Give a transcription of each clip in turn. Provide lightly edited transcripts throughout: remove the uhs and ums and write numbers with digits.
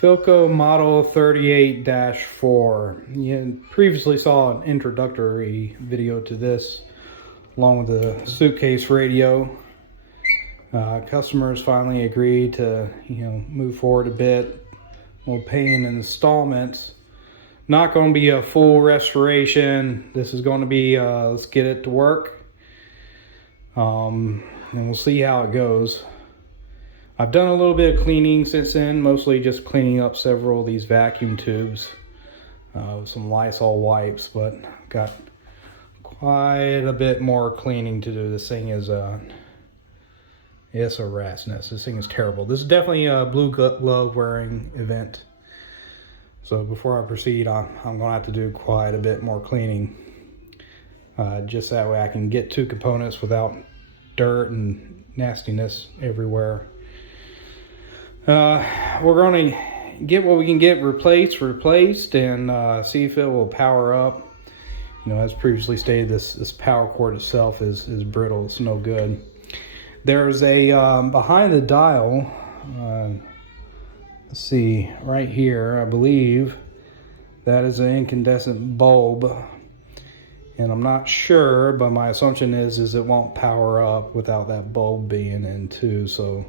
Philco model 38-4. You previously saw an introductory video to this along with the suitcase radio. Customers finally agreed to move forward a bit. We'll pay in installments. Not going to be a full restoration. This is going to be let's get it to work, and we'll see how it goes. I've done a little bit of cleaning since then, mostly just cleaning up several of these vacuum tubes with some Lysol wipes, but got quite a bit more cleaning to do. This thing is it's a rat's nest. This thing is terrible. This is definitely a blue glove wearing event. So before I proceed, I'm going to have to do quite a bit more cleaning. Just that way I can get two components without dirt and nastiness everywhere. We're going to get what we can get replaced and see if it will power up. As previously stated, this power cord itself is brittle. It's no good. There's a behind the dial, let's see, right here, I believe that is an incandescent bulb, and I'm not sure, but my assumption is it won't power up without that bulb being in too. So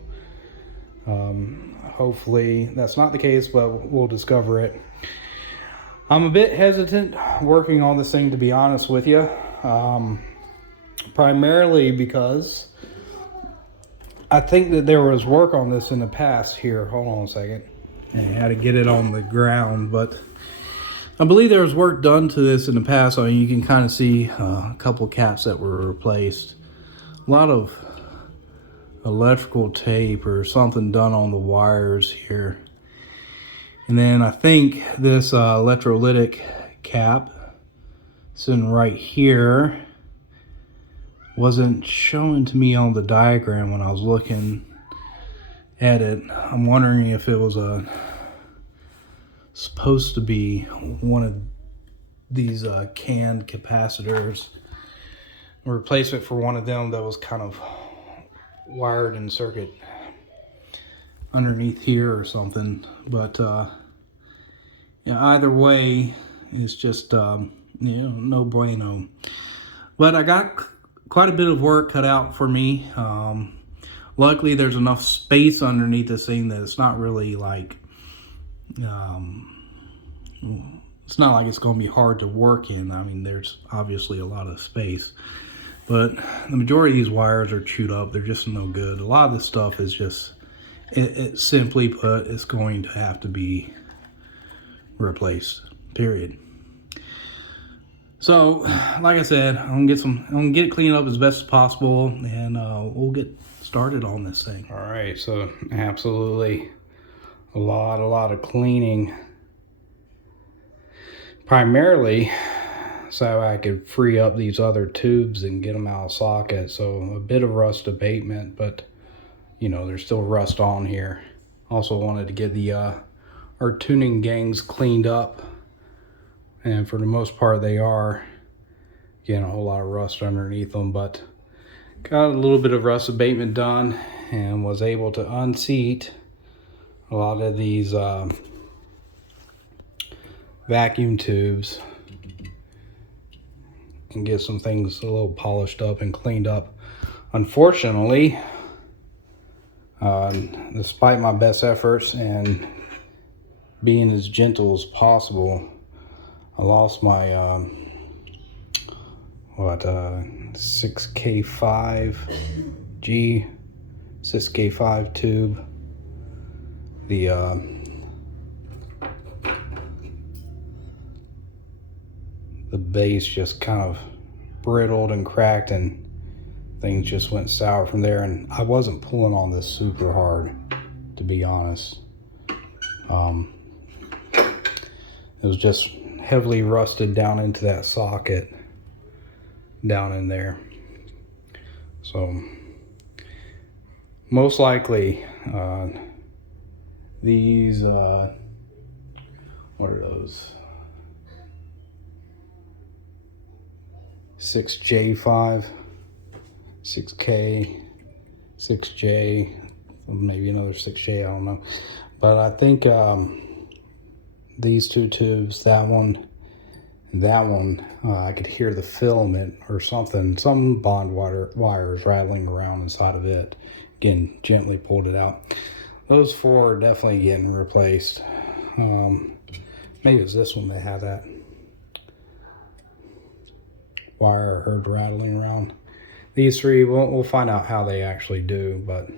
hopefully that's not the case, but we'll discover it. I'm a bit hesitant working on this thing, to be honest with you, primarily because I think that there was work on this in the past. Here, hold on a second. I had to get it on the ground, but I believe there was work done to this in the past. I mean, you can kind of see a couple caps that were replaced. A lot of electrical tape or something done on the wires here. And then I think this electrolytic cap sitting right here wasn't showing to me on the diagram when I was looking at it. I'm wondering if it was supposed to be one of these canned capacitors, a replacement for one of them that was kind of wired in circuit underneath here or something. But yeah, either way, it's just no bueno. But I got quite a bit of work cut out for me. Luckily, there's enough space underneath this thing that it's not really like it's not like it's going to be hard to work in. I mean, there's obviously a lot of space, but the majority of these wires are chewed up. They're just no good. A lot of this stuff is just it simply put, it's going to have to be replaced, period. So like I said, I'm gonna get it cleaned up as best as possible, and we'll get started on this thing. All right, so absolutely a lot of cleaning, primarily so I could free up these other tubes and get them out of socket. So a bit of rust abatement, but there's still rust on here. Also wanted to get the our tuning gangs cleaned up, and for the most part they are. Again, a whole lot of rust underneath them, but got a little bit of rust abatement done and was able to unseat a lot of these vacuum tubes and get some things a little polished up and cleaned up. Unfortunately, despite my best efforts and being as gentle as possible, I lost my 6K5G 6K5 tube. The base just kind of brittled and cracked, and things just went sour from there. And I wasn't pulling on this super hard, to be honest. It was just heavily rusted down into that socket down in there. So most likely these what are those, 6J5, 6K, 6J, maybe another 6J, I don't know. But I think these two tubes, that one, and that one, I could hear the filament or something, some bond wires rattling around inside of it. Again, gently pulled it out. Those four are definitely getting replaced. Maybe it's this one that had that wire I heard rattling around. These three, we'll find out how they actually do, but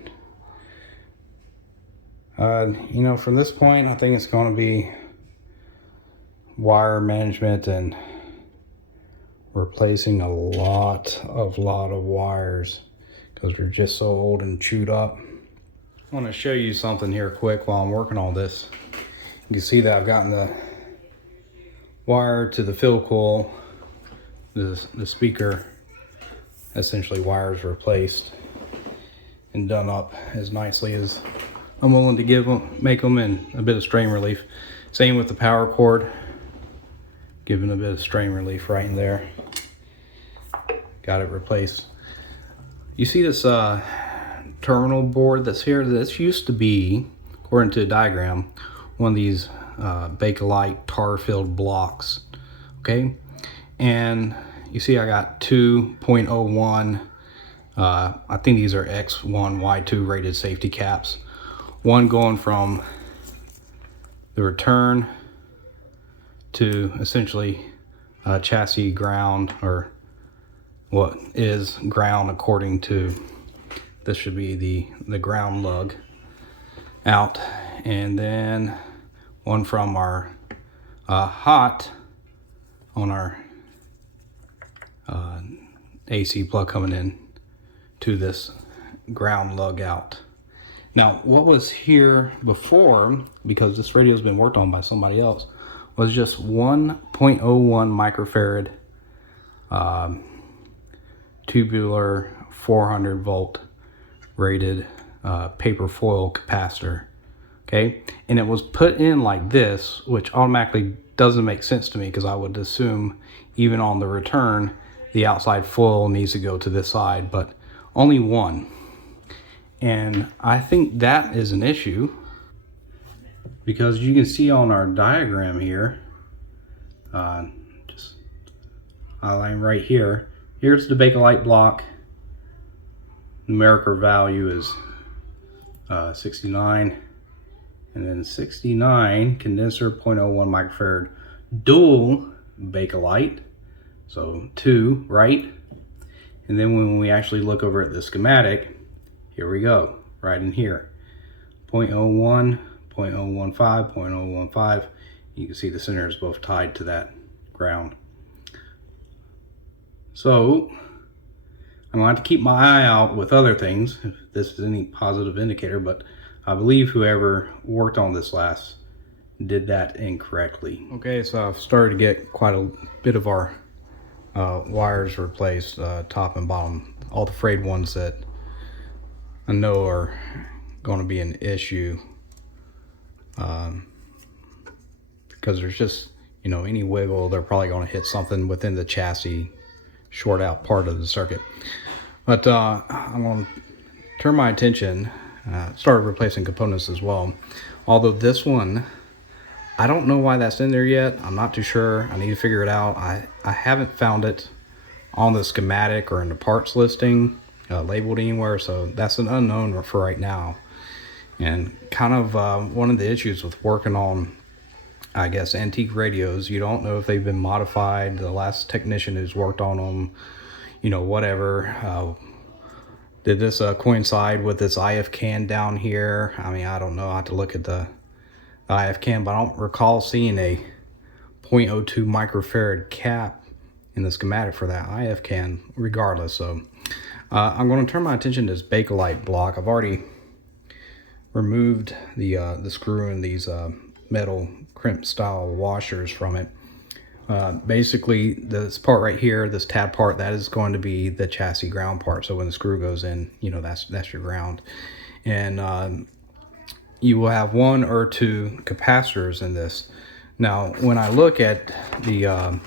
you know, from this point, I think it's going to be wire management and replacing a lot of wires because they're just so old and chewed up. I want to show you something here quick while I'm working on this. You can see that I've gotten the wire to the Philco, the speaker, essentially wires replaced and done up as nicely as I'm willing to make them, and a bit of strain relief. Same with the power cord, giving a bit of strain relief right in there. Got it replaced. You see this terminal board that's here? This used to be, according to the diagram, one of these Bakelite tar-filled blocks. Okay, and you see I got 2.01. I think these are X1, Y2 rated safety caps. One going from the return to essentially chassis ground, or what is ground according to, this should be the ground lug out, and then one from our hot on our AC plug coming in to this ground lug out. Now, what was here before, because this radio has been worked on by somebody else, was just 1.01 microfarad tubular 400 volt rated paper foil capacitor. Okay, and it was put in like this, which automatically doesn't make sense to me, because I would assume even on the return the outside foil needs to go to this side, but only one. And I think that is an issue, because you can see on our diagram here, just highlighting right here, here's the Bakelite block. Numerical value is 69, and then 69 condenser 0.01 microfarad dual Bakelite, so 2, right? And then when we actually look over at the schematic, here we go, right in here, 0.01, 0.015, 0.015. You can see the center is both tied to that ground. So I'm going to have to keep my eye out with other things if this is any positive indicator, but I believe whoever worked on this last did that incorrectly. Okay, so I've started to get quite a bit of our wires replaced, top and bottom, all the frayed ones that I know are going to be an issue, because there's just, you know, any wiggle, they're probably going to hit something within the chassis short out part of the circuit. But I'm going to turn my attention, started replacing components as well. Although this one, I don't know why that's in there yet. I'm not too sure. I need to figure it out. I haven't found it on the schematic or in the parts listing labeled anywhere, so that's an unknown for right now. And kind of one of the issues with working on, I guess, antique radios, you don't know if they've been modified. The last technician who's worked on them, you know, whatever, did this coincide with this IF can down here? I mean, I don't know. I have to look at the IF can, but I don't recall seeing a 0.02 microfarad cap in the schematic for that IF can regardless. So I'm going to turn my attention to this Bakelite block. I've already removed the screw and these metal crimp style washers from it. Basically this part right here, this tab part, that is going to be the chassis ground part. So when the screw goes in, you know, that's your ground. And you will have 1 or 2 capacitors in this. Now when I look at the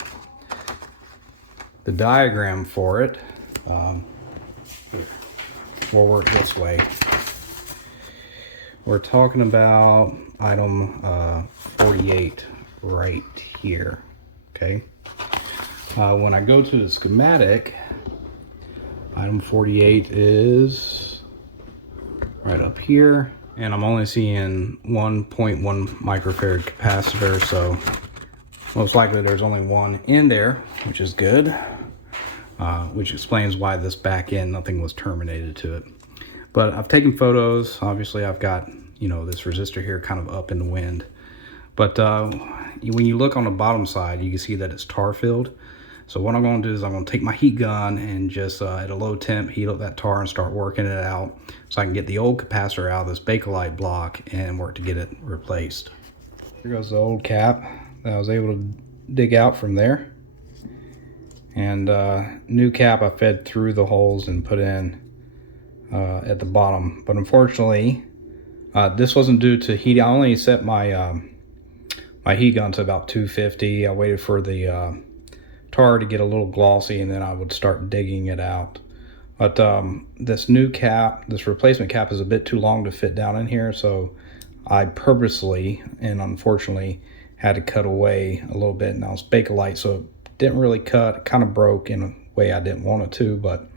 diagram for it, we'll work this way. we're talking about item 48 right here, okay? When I go to the schematic, item 48 is right up here, and I'm only seeing 1.1 microfarad capacitor, so most likely there's only one in there, which is good, which explains why this back end, nothing was terminated to it. But I've taken photos. Obviously I've got, you know, this resistor here kind of up in the wind. But when you look on the bottom side, you can see that it's tar filled. So what I'm going to do is I'm going to take my heat gun and just at a low temp heat up that tar and start working it out so I can get the old capacitor out of this Bakelite block and work to get it replaced. Here goes the old cap that I was able to dig out from there. And new cap I fed through the holes and put in at the bottom. But unfortunately, this wasn't due to heat. I only set my my heat gun to about 250. I waited for the tar to get a little glossy and then I would start digging it out. But this new cap, this replacement cap, is a bit too long to fit down in here, so I purposely and unfortunately had to cut away a little bit. Now it's Bakelite, so it didn't really cut. It kind of broke in a way I didn't want it to, but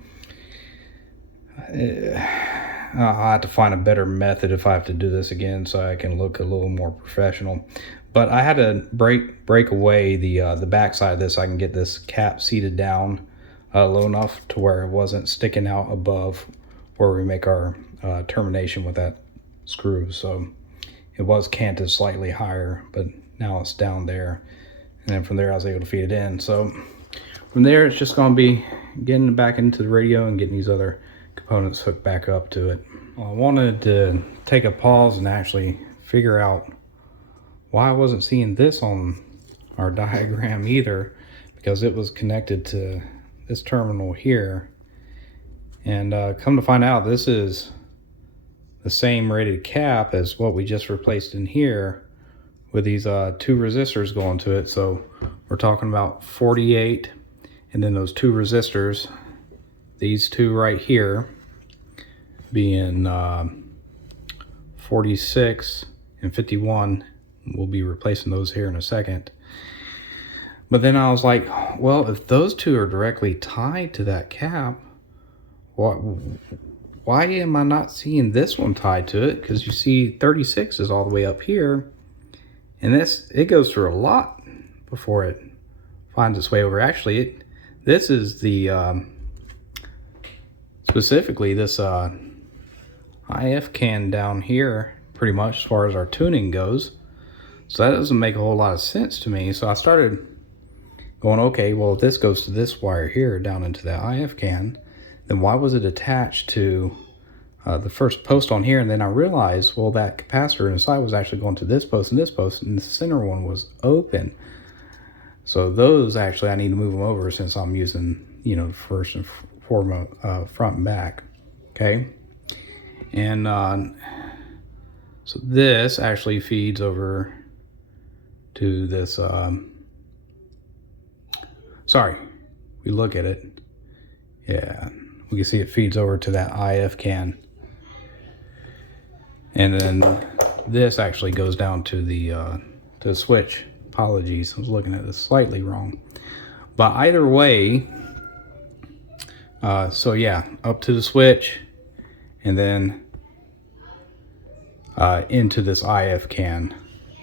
I'll have to find a better method if I have to do this again so I can look a little more professional. But I had to break away the back side of this so I can get this cap seated down low enough to where it wasn't sticking out above where we make our termination with that screw. So it was canted slightly higher, but now it's down there. And then from there I was able to feed it in. So from there it's just going to be getting back into the radio and getting these other components hooked back up to it. Well, I wanted to take a pause and actually figure out why I wasn't seeing this on our diagram either, because it was connected to this terminal here. And come to find out, this is the same rated cap as what we just replaced in here with these two resistors going to it. So we're talking about 48, and then those two resistors, these two right here being 46 and 51. We'll be replacing those here in a second. But then I was like, well, if those two are directly tied to that cap, why am I not seeing this one tied to it? Because you see 36 is all the way up here, and it goes through a lot before it finds its way over. Actually, this is the specifically this IF can down here, pretty much as far as our tuning goes. So that doesn't make a whole lot of sense to me. So I started going, okay, well, if this goes to this wire here down into the IF can, then why was it attached to the first post on here? And then I realized, well, that capacitor inside was actually going to this post and the center one was open. So those actually I need to move them over since I'm using, you know, first and foremost front and back. Okay. And so this actually feeds over to this, sorry, we look at it, yeah, we can see it feeds over to that IF can, and then this actually goes down to the switch. Apologies, I was looking at this slightly wrong, but either way, so yeah, up to the switch, and then into this IF can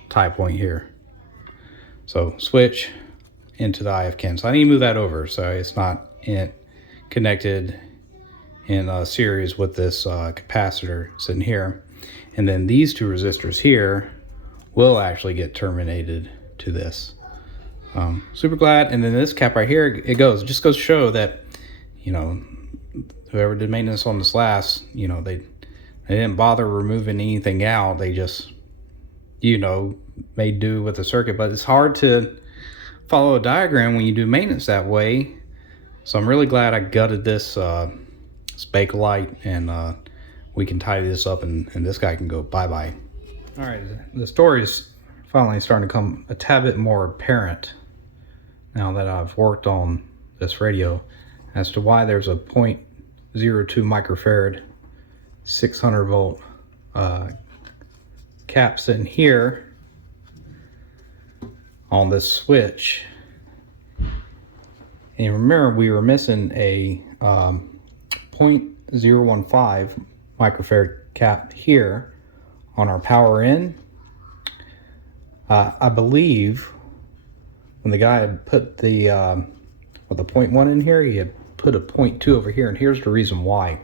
tie point here. So switch into the IF can. So I need to move that over so it's not connected in a series with this capacitor sitting here. And then these two resistors here will actually get terminated to this. Super glad. And then this cap right here, it just goes to show that, you know, whoever did maintenance on this last, you know, they didn't bother removing anything out. They just, you know, made do with the circuit. But it's hard to follow a diagram when you do maintenance that way. So I'm really glad I gutted this Bakelite, and we can tidy this up, and this guy can go bye-bye. All right, the story is finally starting to come a tad bit more apparent now that I've worked on this radio as to why there's a 0.02 microfarad 600 volt cap sitting here on this switch. And remember, we were missing a 0.015 microfarad cap here on our power in. I believe when the guy had put the 0.1 in here, he had put a 0.2 over here, and here's the reason why.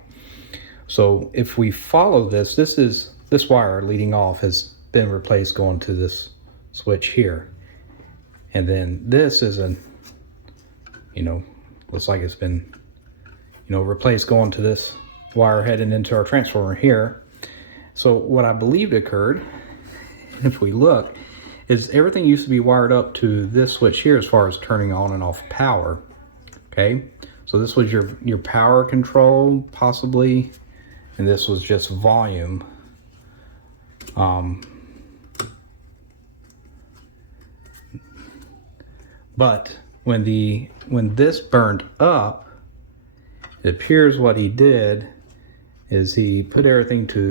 So if we follow this, this wire leading off has been replaced going to this switch here, and then this is an, looks like it's been, replaced going to this wire heading into our transformer here. So what I believed occurred, if we look, is everything used to be wired up to this switch here as far as turning on and off power. Okay, so this was your power control possibly, and this was just volume. But when this burned up, it appears what he did is he populated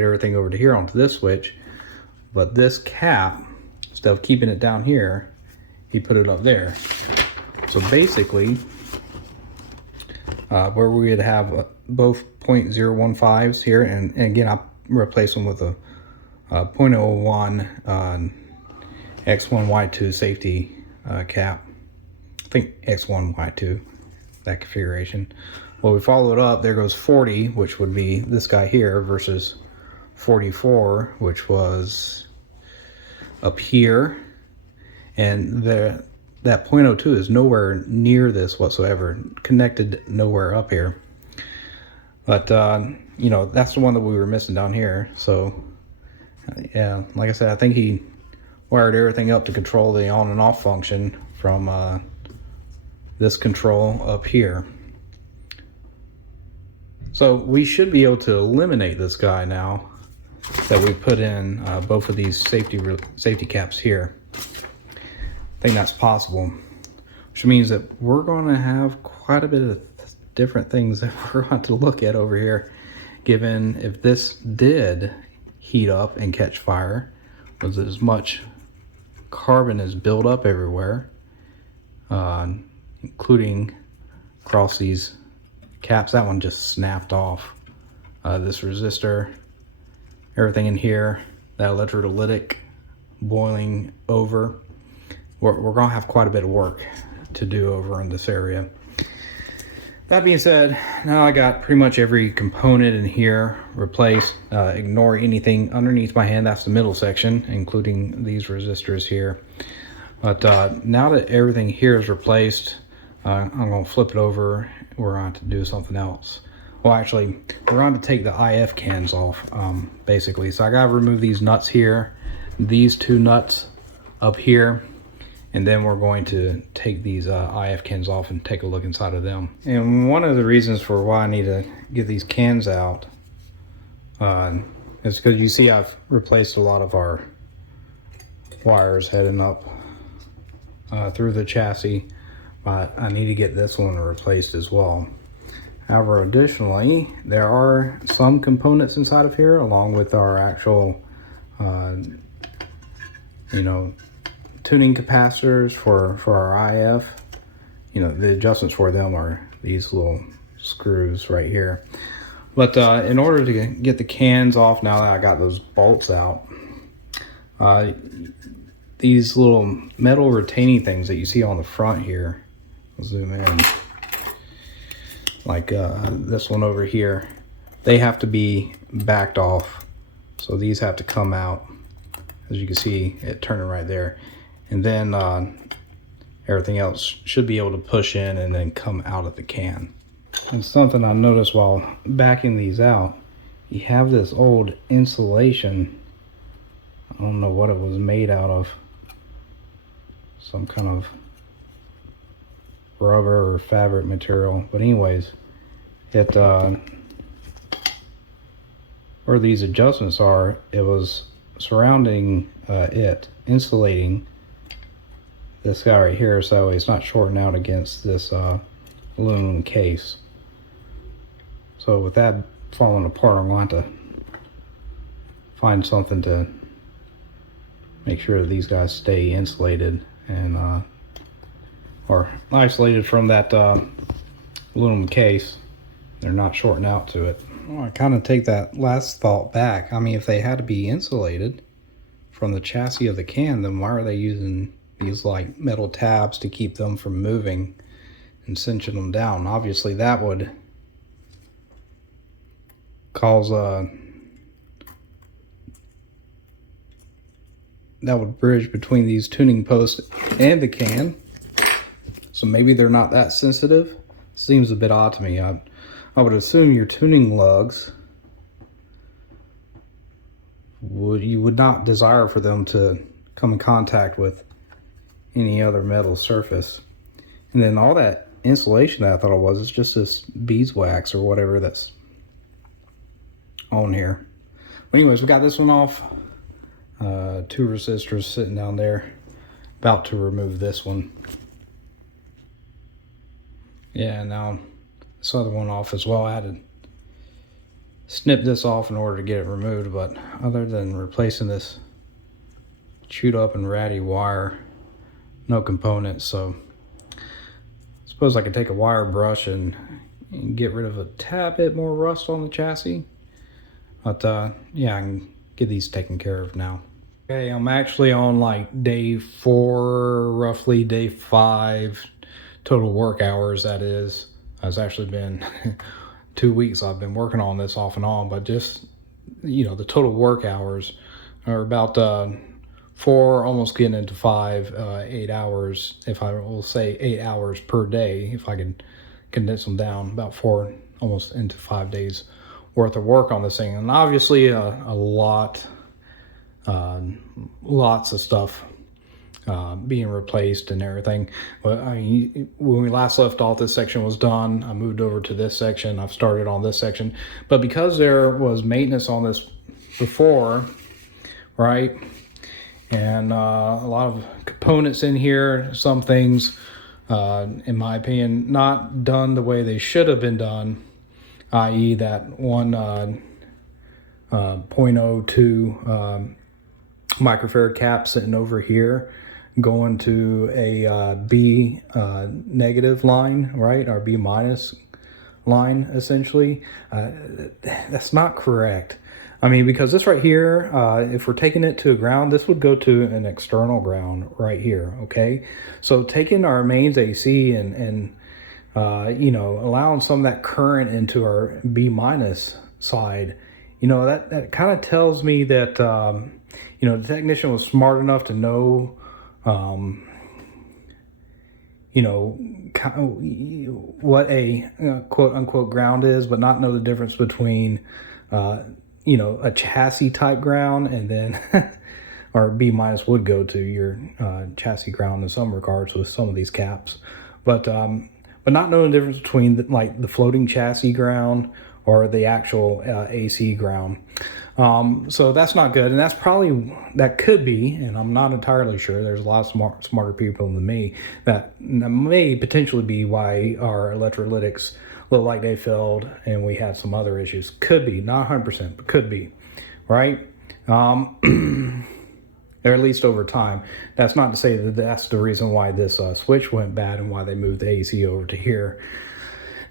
everything over to here onto this switch, but this cap, instead of keeping it down here, he put it up there. So basically, where we would have both 0.015s here, and again, I replaced them with a 0.01 X1Y2 safety cap. I think X1Y2, that configuration. Well, we follow it up, there goes 40, which would be this guy here, versus 44, which was up here. And that 0.02 is nowhere near this whatsoever, connected nowhere up here. But, that's the one that we were missing down here. So, yeah, like I said, I think he wired everything up to control the on and off function from this control up here. So we should be able to eliminate this guy now that we put in both of these safety caps here. I think that's possible, which means that we're going to have quite a bit of different things that we're going to look at over here, given if this did heat up and catch fire, was as much carbon is built up everywhere, including across these caps. That one just snapped off. This resistor, everything in here, that electrolytic boiling over. We're going to have quite a bit of work to do over in this area. That being said, now I got pretty much every component in here replaced. Ignore anything underneath my hand. That's the middle section, including these resistors here. But now that everything here is replaced, I'm going to flip it over. We're going to do something else. Well, actually, we're going to take the IF cans off, basically. So I got to remove these nuts here, these two nuts up here, and then we're going to take these IF cans off and take a look inside of them. And one of the reasons for why I need to get these cans out is because you see I've replaced a lot of our wires heading up through the chassis, but I need to get this one replaced as well. However, additionally, there are some components inside of here, along with our actual, tuning capacitors for our IF. The adjustments for them are these little screws right here. But in order to get the cans off, now that I got those bolts out, these little metal retaining things that you see on the front here, I'll zoom in, like this one over here, they have to be backed off. So these have to come out, as you can see it turning right there. And then everything else should be able to push in and then come out of the can. And something I noticed while backing these out, you have this old insulation. I don't know what it was made out of. Some kind of rubber or fabric material. But anyways, it where these adjustments are, it was surrounding insulating this guy right here, so it's not shorting out against this aluminum case. So with that falling apart, I'm going to find something to make sure that these guys stay insulated and or isolated from that aluminum case. They're not shorting out to it. Well, I kind of take that last thought back. I mean, if they had to be insulated from the chassis of the can, then why are they using these like metal tabs to keep them from moving and cinching them down? Obviously that would cause that would bridge between these tuning posts and the can. So maybe they're not that sensitive. Seems a bit odd to me. I would assume your tuning lugs you would not desire for them to come in contact with any other metal surface. And then all that insulation that I thought it was, it's just this beeswax or whatever that's on here. But anyways, we got this one off. 2 resistors sitting down there. About to remove this one. Yeah, now this other one off as well. I had to snip this off in order to get it removed, but other than replacing this chewed up and ratty wire, no components. So I suppose I could take a wire brush and get rid of a tad bit more rust on the chassis. But yeah, I can get these taken care of now. Okay, I'm actually on like day 4, roughly day 5 total work hours, that is. It's actually been 2 weeks I've been working on this off and on, but just, you know, the total work hours are about 4, almost getting into 5, 8 hours, if I will say 8 hours per day, if I can condense them down, about 4, almost into 5 days worth of work on this thing. And obviously lots of stuff being replaced and everything. But I mean, when we last left off, this section was done. I moved over to this section. I've started on this section, but because there was maintenance on this before, right, and a lot of components in here, some things in my opinion not done the way they should have been done, i.e. that one 0.02 microfarad cap sitting over here going to a B negative line, right, or B minus line essentially. That's not correct. I mean, because this right here, if we're taking it to a ground, this would go to an external ground right here, okay? So taking our mains AC and you know, allowing some of that current into our B minus side, you know, that kind of tells me that you know, the technician was smart enough to know, you know, what a quote unquote ground is, but not know the difference between, you know, a chassis type ground and then, or B minus would go to your chassis ground in some regards with some of these caps, but not knowing the difference between like the floating chassis ground or the actual AC ground. So that's not good, and that's probably, that could be, and I'm not entirely sure, there's a lot of smarter people than me, that may potentially be why our electrolytics look like they failed and we had some other issues. Could be, not 100%, but could be, right? Or at least over time. That's not to say that that's the reason why this switch went bad and why they moved the AC over to here.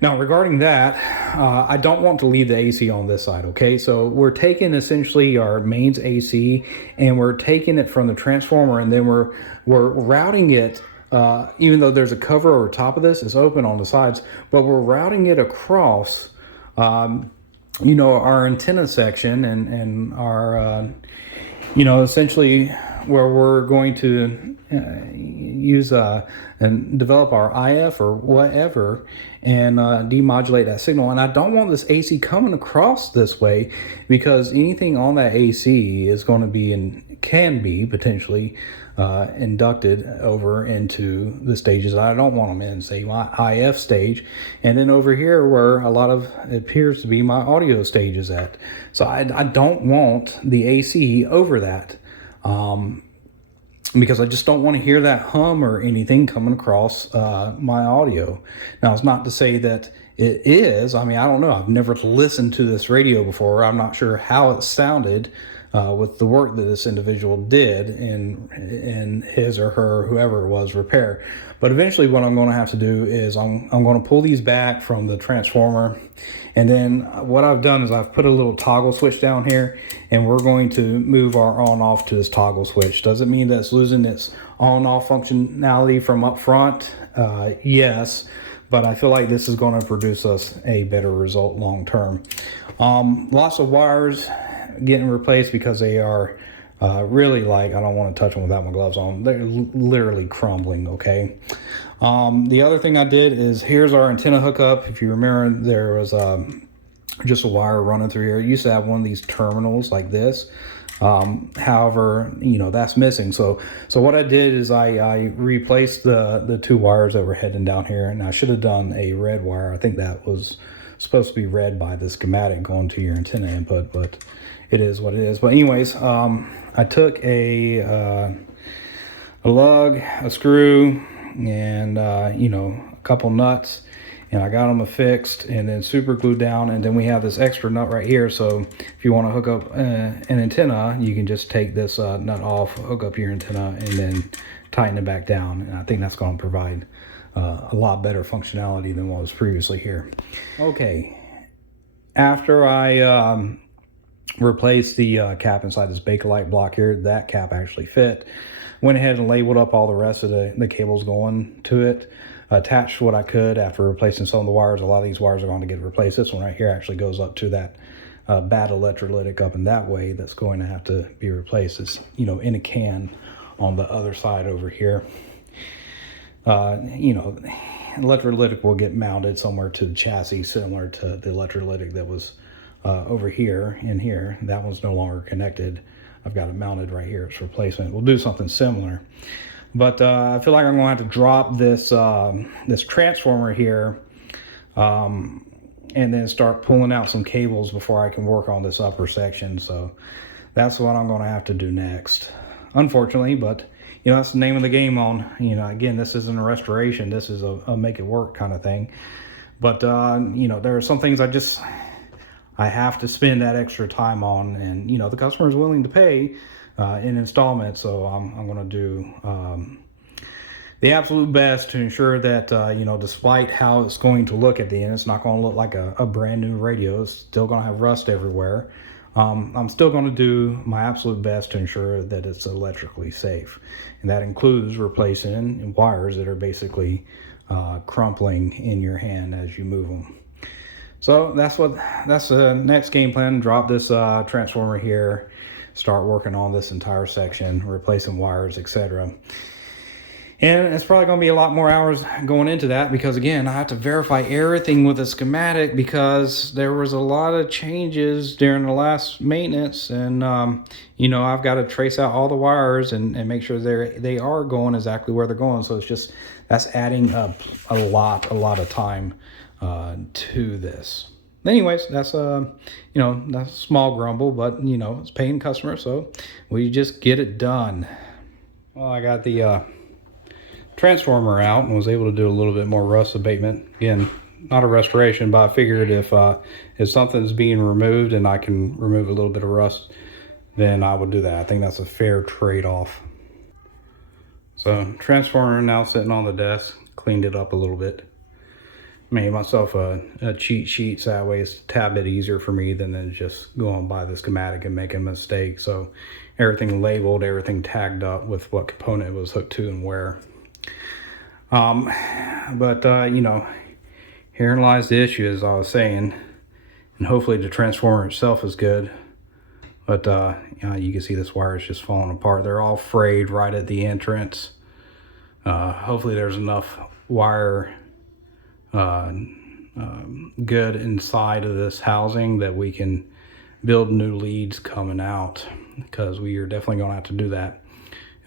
Now, regarding that, I don't want to leave the AC on this side, okay? So we're taking essentially our mains AC and we're taking it from the transformer, and then we're routing it, even though there's a cover over top of this, it's open on the sides, but we're routing it across, you know, our antenna section and our, you know, essentially where we're going to use and develop our IF or whatever and demodulate that signal. And I don't want this AC coming across this way, because anything on that AC is going to be and can be potentially inducted over into the stages I don't want them in, say my IF stage, and then over here where a lot of it appears to be my audio stage is at. So I don't want the AC over that. Because I just don't want to hear that hum or anything coming across my audio. Now, it's not to say that it is. I mean, I don't know. I've never listened to this radio before. I'm not sure how it sounded with the work that this individual did in his or her, whoever it was, repair. But eventually what I'm going to have to do is I'm going to pull these back from the transformer. And then what I've done is I've put a little toggle switch down here, and we're going to move our on off to this toggle switch. Does it mean that it's losing its on off functionality from up front? Yes, but I feel like this is going to produce us a better result long term. Lots of wires getting replaced because they are really, like, I don't want to touch them without my gloves on. They're literally crumbling, okay? The other thing I did is, here's our antenna hookup. If you remember, there was just a wire running through here. It used to have one of these terminals like this. However, that's missing. So what I did is I replaced the two wires that were heading down here, and I should have done a red wire. I think that was supposed to be read by the schematic going to your antenna input, but it is what it is. But anyways, I took a lug, a screw, and a couple nuts, and I got them affixed and then super glued down. And then we have this extra nut right here, so if you want to hook up an antenna, you can just take this nut off, hook up your antenna, and then tighten it back down. And I think that's going to provide a lot better functionality than what was previously here. Okay, after I replaced the cap inside this Bakelite block here, that cap actually fit. Went ahead and labeled up all the rest of the cables going to it. Attached what I could after replacing some of the wires. A lot of these wires are going to get replaced. This one right here actually goes up to that bad electrolytic up in that way. That's going to have to be replaced. It's in a can on the other side over here. Electrolytic will get mounted somewhere to the chassis, similar to the electrolytic that was over here and here. That one's no longer connected. I've got it mounted right here. It's replacement. We'll do something similar. But I feel like I'm going to have to drop this this transformer here and then start pulling out some cables before I can work on this upper section. So that's what I'm going to have to do next, unfortunately. But that's the name of the game on, again, this isn't a restoration. This is a make it work kind of thing. But there are some things I have to spend that extra time on, and the customer is willing to pay in installments. So I'm going to do the absolute best to ensure that despite how it's going to look at the end, it's not going to look like a brand new radio. It's still going to have rust everywhere. I'm still going to do my absolute best to ensure that it's electrically safe, and that includes replacing wires that are basically crumpling in your hand as you move them. So that's the next game plan. Drop this transformer here, start working on this entire section, replacing wires, etc. And it's probably going to be a lot more hours going into that, because again, I have to verify everything with a schematic, because there was a lot of changes during the last maintenance, and I've got to trace out all the wires and make sure they are going exactly where they're going. So that's adding up a lot of time to this. Anyways, that's that's a small grumble, but it's paying customers, so we just get it done. Well, I got the transformer out and was able to do a little bit more rust abatement. Again, not a restoration, but I figured if something's being removed and I can remove a little bit of rust, then I would do that. I think that's a fair trade-off. So transformer now sitting on the desk, cleaned it up a little bit. Made myself a cheat sheet, so that way it's a tad bit easier for me than just going by the schematic and making a mistake. So everything labeled, everything tagged up with what component it was hooked to and where. But herein lies the issue, as I was saying, and hopefully the transformer itself is good. But you can see this wire is just falling apart. They're all frayed right at the entrance. Hopefully there's enough wire good inside of this housing that we can build new leads coming out, because we are definitely going to have to do that.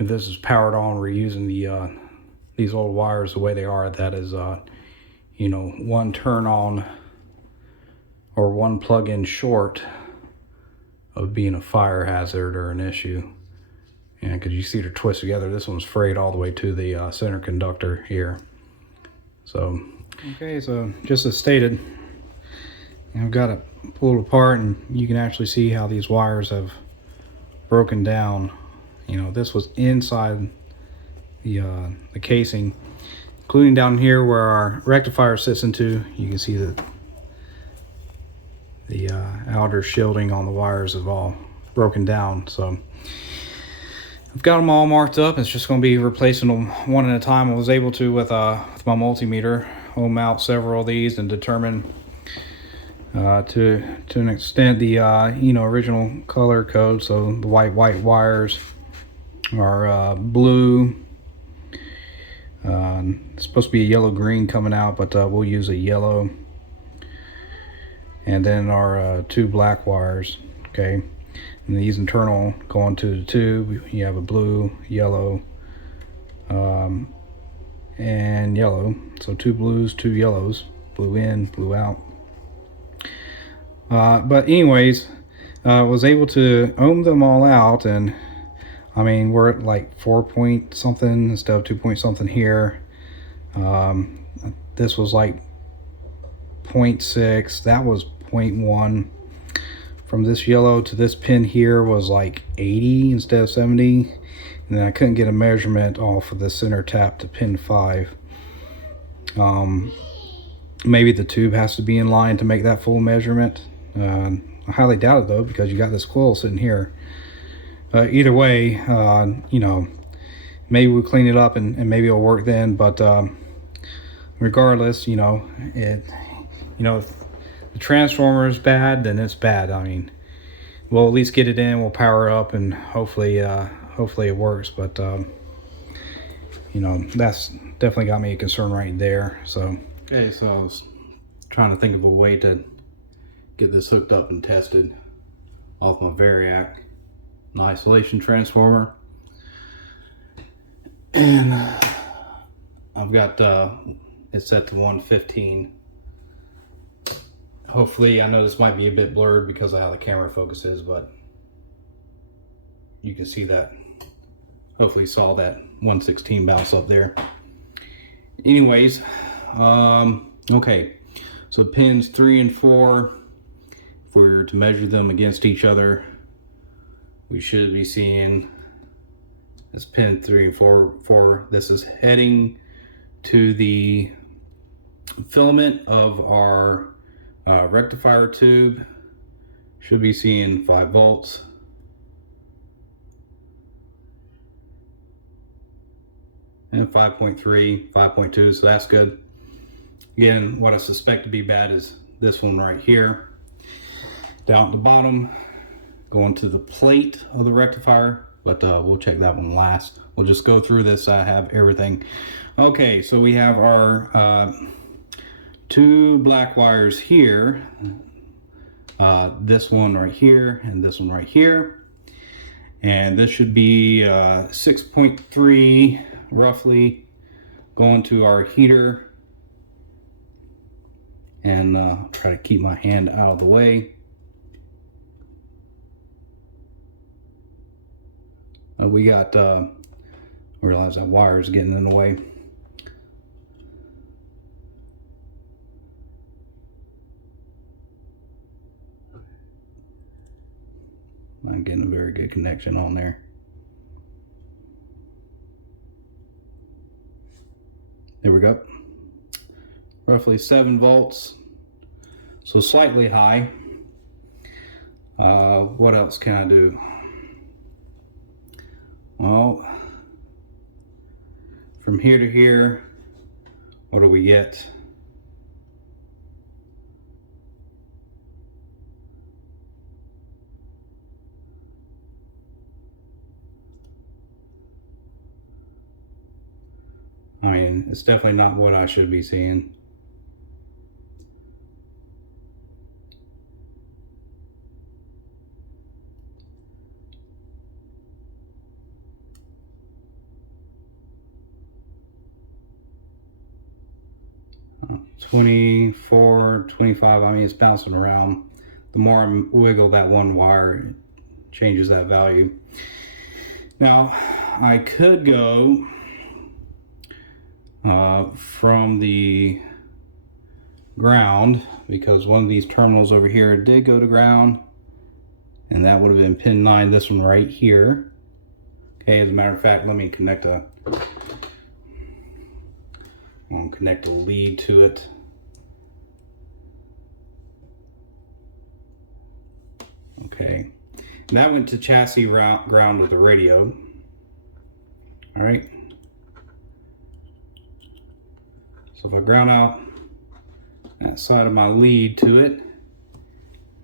If this is powered on, we're using these old wires the way they are. That is one turn on or one plug-in short of being a fire hazard or an issue. And because you see they're twisted together, this one's frayed all the way to the center conductor here. So Okay, so just as stated, I've got it pulled apart, and you can actually see how these wires have broken down. You know, this was inside the casing, including down here where our rectifier sits into. You can see that the outer shielding on the wires have all broken down. So I've got them all marked up. It's just going to be replacing them one at a time. I was able to, with my multimeter, ohm out several of these and determine to an extent the original color code. So the white wires are blue. It's supposed to be a yellow green coming out, but we'll use a yellow. And then our two black wires, okay, and these internal going to the tube. You have a blue, yellow, and yellow. So two blues, two yellows, blue in, blue out. But anyways, was able to ohm them all out, and I mean, we're at like 4 point something instead of 2 point something here. This was like 0.6, that was 0.1. From this yellow to this pin here was like 80 instead of 70. And then I couldn't get a measurement off of the center tap to pin 5. Maybe the tube has to be in line to make that full measurement. I highly doubt it though, because you got this coil sitting here. Either way, you know, maybe we'll clean it up and maybe it'll work then. But regardless, you know, if the transformer is bad, then it's bad. I mean, we'll at least get it in, we'll power it up, and hopefully it works. But you know, that's definitely got me a concern right there. So okay, so I was trying to think of a way to get this hooked up and tested off my Variac, an isolation transformer. And I've got it set to 115. Hopefully, I know this might be a bit blurred because of how the camera focuses, but you can see that. Hopefully you saw that 116 bounce up there. Anyways, okay, so pins 3 and 4, if we were to measure them against each other, we should be seeing this pin 3 and 4. This is heading to the filament of our rectifier tube. Should be seeing 5 volts. And 5.3, 5.2, so that's good. Again, what I suspect to be bad is this one right here. Down at the bottom, going to the plate of the rectifier, but we'll check that one last. We'll just go through this. I have everything. Okay, so we have our 2 black wires here. This one right here and this one right here. And this should be 6.3 roughly going to our heater. And try to keep my hand out of the way. We got, realize that wire is getting in the way. Not getting a very good connection on there. There we go. Roughly 7 volts. So slightly high. What else can I do? Well, from here to here, what do we get? I mean, it's definitely not what I should be seeing. Uh, 24, 25, I mean, it's bouncing around. The more I wiggle that one wire, it changes that value. Now, I could go from the ground, because one of these terminals over here did go to ground, and that would have been pin 9, this one right here. Okay, as a matter of fact, let me connect a lead to it. Okay, and that went to chassis ground with the radio. All right, so if I ground out that side of my lead to it,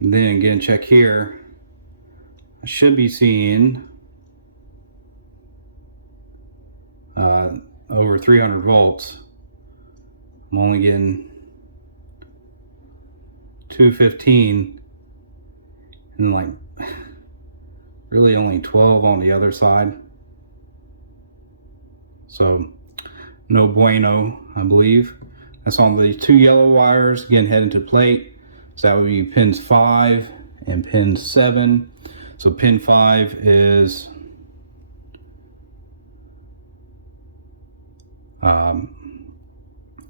and then again check here, I should be seeing over 300 volts. I'm only getting 215, and like really only 12 on the other side. So no bueno, I believe. That's on the 2 yellow wires, again heading to plate. So that would be pins 5 and pin 7. So pin 5 is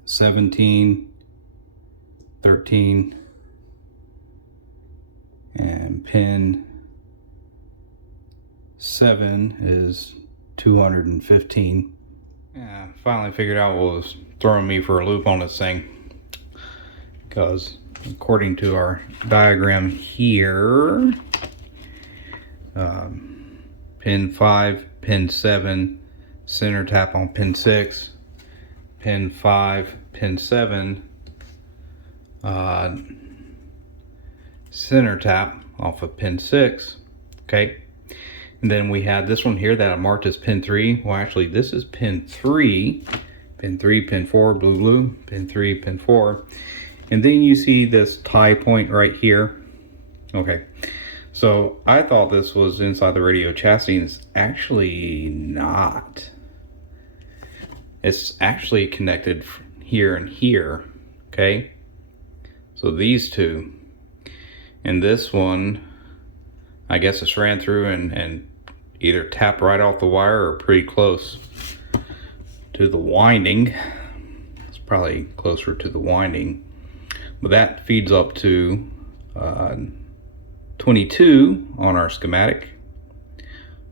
17, 13, and pin 7 is 215. Yeah, finally figured out what was throwing me for a loop on this thing, because according to our diagram here, pin 5, pin 7, center tap on pin 6, pin 5, pin 7, center tap off of pin 6. Okay, and then we had this one here that I marked as pin 3. Well, actually this is pin 3, pin 3, pin 4, blue, pin 3, pin 4. And then you see this tie point right here. Okay, so I thought this was inside the radio chassis, and it's actually not. It's actually connected here and here. Okay, so these two, and this one, I guess it's ran through and either tapped right off the wire or pretty close to the winding. It's probably closer to the winding, but that feeds up to 22 on our schematic,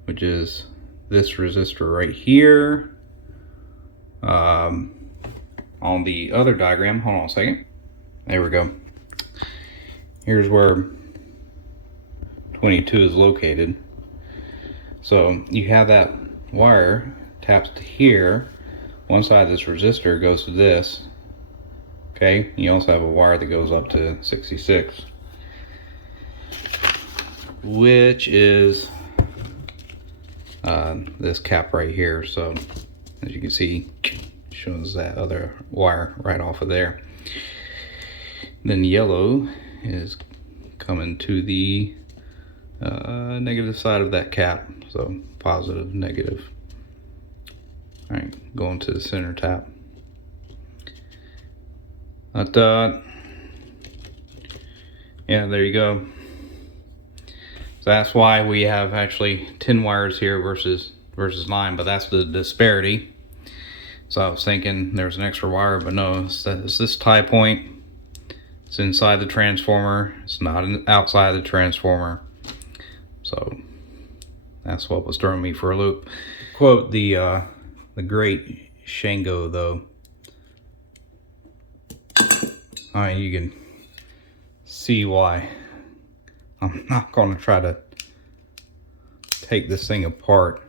which is this resistor right here. On the other diagram, hold on a second, there we go. Here's where 22 is located. So you have that wire taps to here. One side of this resistor goes to this. Okay, you also have a wire that goes up to 66, which is this cap right here. So as you can see, shows that other wire right off of there. Then yellow is coming to the negative side of that cap, so positive, negative. All right, going to the center tap. But yeah, there you go. So that's why we have actually 10 wires here versus 9, but that's the disparity. So I was thinking there's an extra wire, but no, it's this tie point. It's inside the transformer. It's not outside the transformer. So that's what was throwing me for a loop. Quote the great Shango though. All right, you can see why I'm not going to try to take this thing apart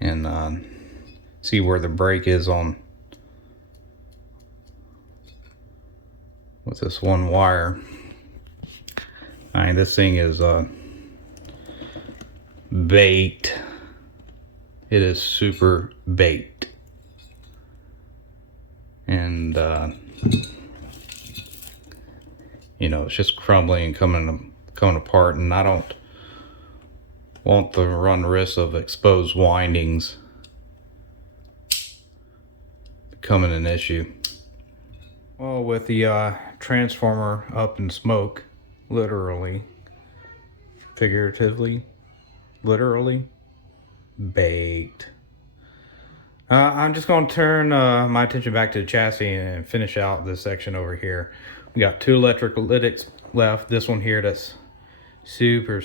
and see where the break is on with this one wire. All right, this thing is baked. It is super baked, and you know, it's just crumbling and coming apart, and I don't want to run the risk of exposed windings becoming an issue. Well, with the transformer up in smoke, literally, figuratively, literally baked. I'm just going to turn my attention back to the chassis and finish out this section over here. We got 2 electrolytics left. This one here that's super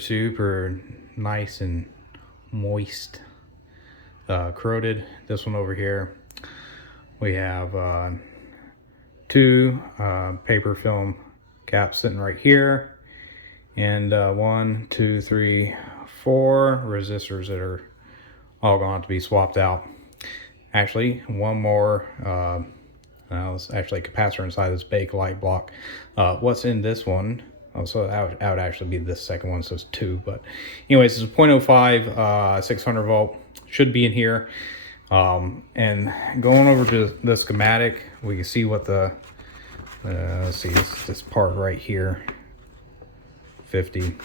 nice and moist, corroded. This one over here, we have 2 paper film caps sitting right here, and 1, 2, 3, 4 resistors that are all going to have to be swapped out. Actually, one more, it's actually a capacitor inside this Bakelite block. What's in this one? Oh, so that would actually be this second one, so it's 2. But anyways, it's a 0.05 600 volt, should be in here. And going over to the schematic, we can see what the, let's see, this part right here, 50.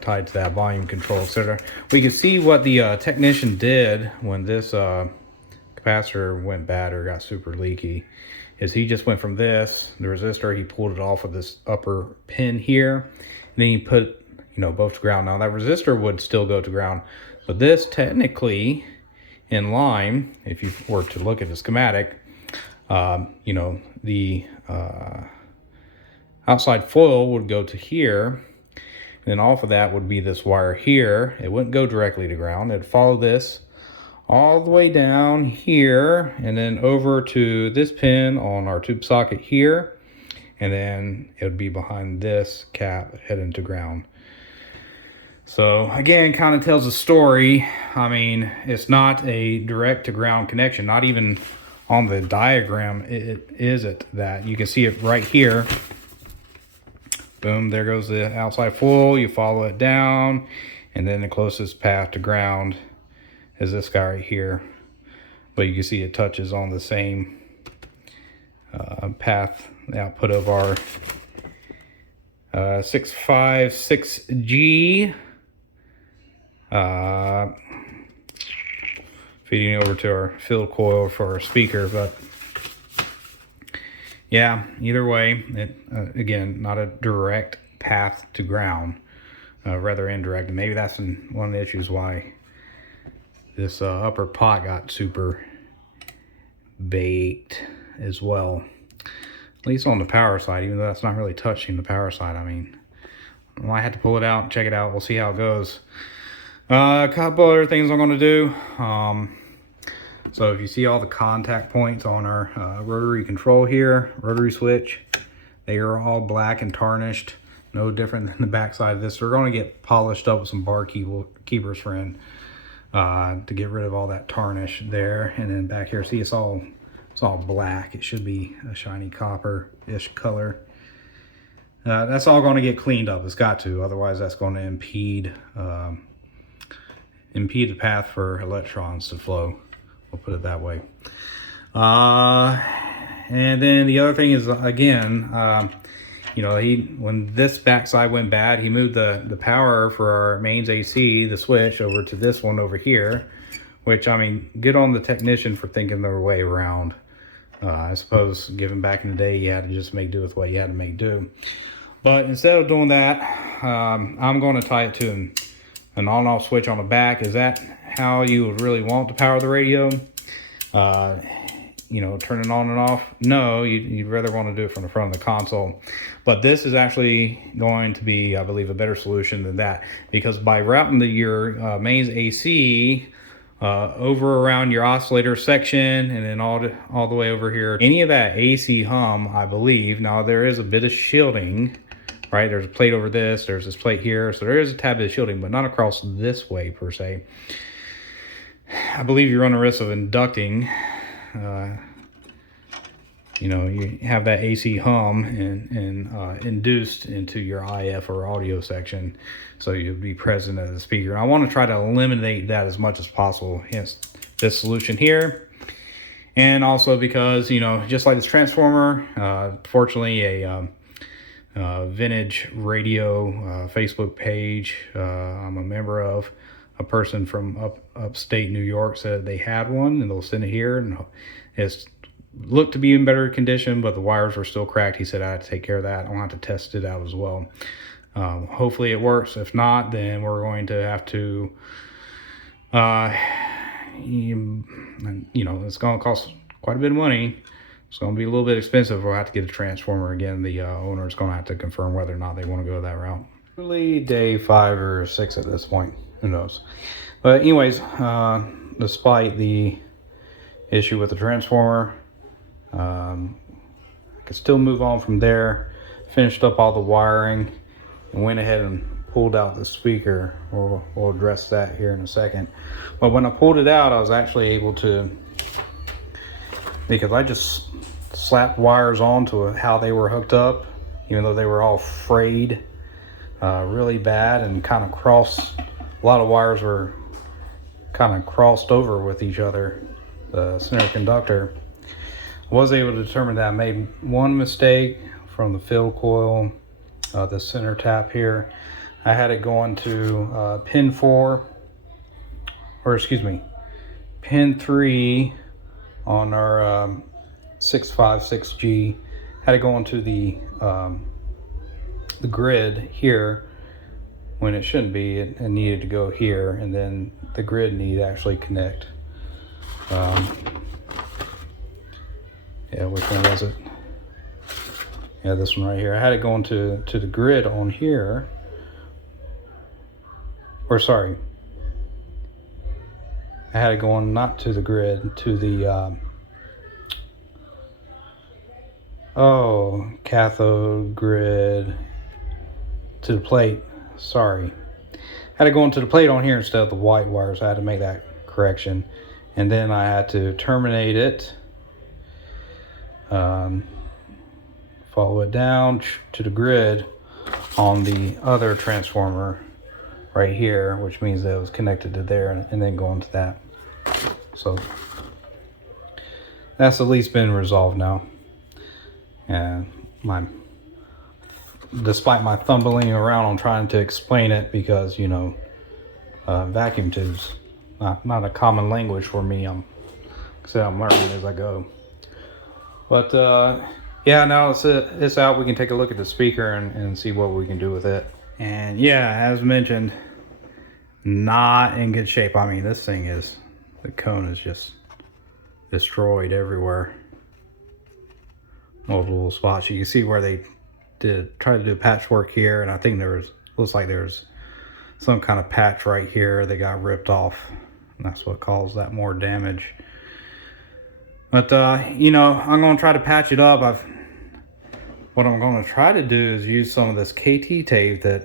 Tied to that volume control, etc. We can see what the technician did when this capacitor went bad or got super leaky. Is he just went from this, the resistor, he pulled it off of this upper pin here, and then he put, both to ground. Now that resistor would still go to ground, but this technically in line, if you were to look at the schematic, the outside foil would go to here. And then off of that would be this wire here. It wouldn't go directly to ground. It'd follow this all the way down here and then over to this pin on our tube socket here. And then it would be behind this cap heading to ground. So again, kind of tells a story. I mean, it's not a direct to ground connection, not even on the diagram. It isn't that. You can see it right here. Boom, there goes the outside foil. You follow it down, and then the closest path to ground is this guy right here. But you can see it touches on the same path, the output of our 656G. Feeding over to our field coil for our speaker, but yeah, either way, it again, not a direct path to ground, rather indirect. And maybe that's one of the issues why this upper pot got super baked as well. At least on the power side, even though that's not really touching the power side. I mean, well, I had to pull it out, check it out. We'll see how it goes. A couple other things I'm going to do. So if you see all the contact points on our rotary control here, rotary switch, they are all black and tarnished, no different than the back side of this. They're going to get polished up with some barkeeper's friend to get rid of all that tarnish there. And then back here, see, it's all black. It should be a shiny copper-ish color. That's all going to get cleaned up. It's got to, otherwise that's going to impede the path for electrons to flow. We'll put it that way. And then the other thing is, again, when this backside went bad, he moved the power for our mains AC, the switch, over to this one over here, which, I mean, good on the technician for thinking their way around. I suppose, given back in the day, you had to just make do with what you had to make do. But instead of doing that, I'm going to tie it to an on-off switch on the back. Is that how you would really want to power the radio? Turn it on and off? No, you'd rather want to do it from the front of the console. But this is actually going to be, I believe, a better solution than that, because by routing your mains AC over around your oscillator section and then all the way over here, any of that AC hum, I believe, now there is a bit of shielding, right? There's a plate over this, there's this plate here, so there is a tad bit of shielding, but not across this way per se. I believe you run a risk of inducting. You have that AC hum and induced into your IF or audio section, so you'll be present as a speaker. And I want to try to eliminate that as much as possible, hence this solution here. And also because, just like this transformer, fortunately a vintage radio Facebook page I'm a member of, a person from upstate New York said they had one, and they'll send it here, and it's looked to be in better condition, but the wires were still cracked. He said I had to take care of that. I'll have to test it out as well. Hopefully it works. If not, then we're going to have to you know, it's going to cost quite a bit of money. It's going to be a little bit expensive. We'll have to get a transformer again. The owner is going to have to confirm whether or not they want to go that route. Really day 5 or 6 at this point. Who knows? But anyways, despite the issue with the transformer, I could still move on from there. Finished up all the wiring and went ahead and pulled out the speaker. We'll address that here in a second. But when I pulled it out, I was actually able to, because I just slapped wires onto how they were hooked up, even though they were all frayed really bad and kind of crossed. A lot of wires were kind of crossed over with each other, the center conductor. I was able to determine that I made one mistake from the fill coil, the center tap here. I had it going to pin 4, or excuse me, pin 3 on our 656G. Had it going to the grid here when it shouldn't be. It needed to go here, and then the grid need to actually connect. Yeah, which one was it? Yeah, this one right here. I had it going to the grid on here. Or sorry, I had it going not to the grid, to the cathode grid, to the plate. Sorry, had it going to the plate on here instead of the white wires. I had to make that correction, and then I had to terminate it, follow it down to the grid on the other transformer right here, which means that it was connected to there, and then going to that. So that's at least been resolved now. And despite my fumbling around on trying to explain it, because you know, vacuum tubes not a common language for me. I'm learning as I go. But yeah, now it's out. We can take a look at the speaker and see what we can do with it. And yeah, as mentioned, not in good shape. I mean, this thing is, the cone is just destroyed everywhere. Multiple spots. You can see where they try to do patchwork here, and I think looks like there's some kind of patch right here that got ripped off, and that's what caused that more damage. But you know, I'm going to try to patch it up. What I'm going to try to do is use some of this KT tape that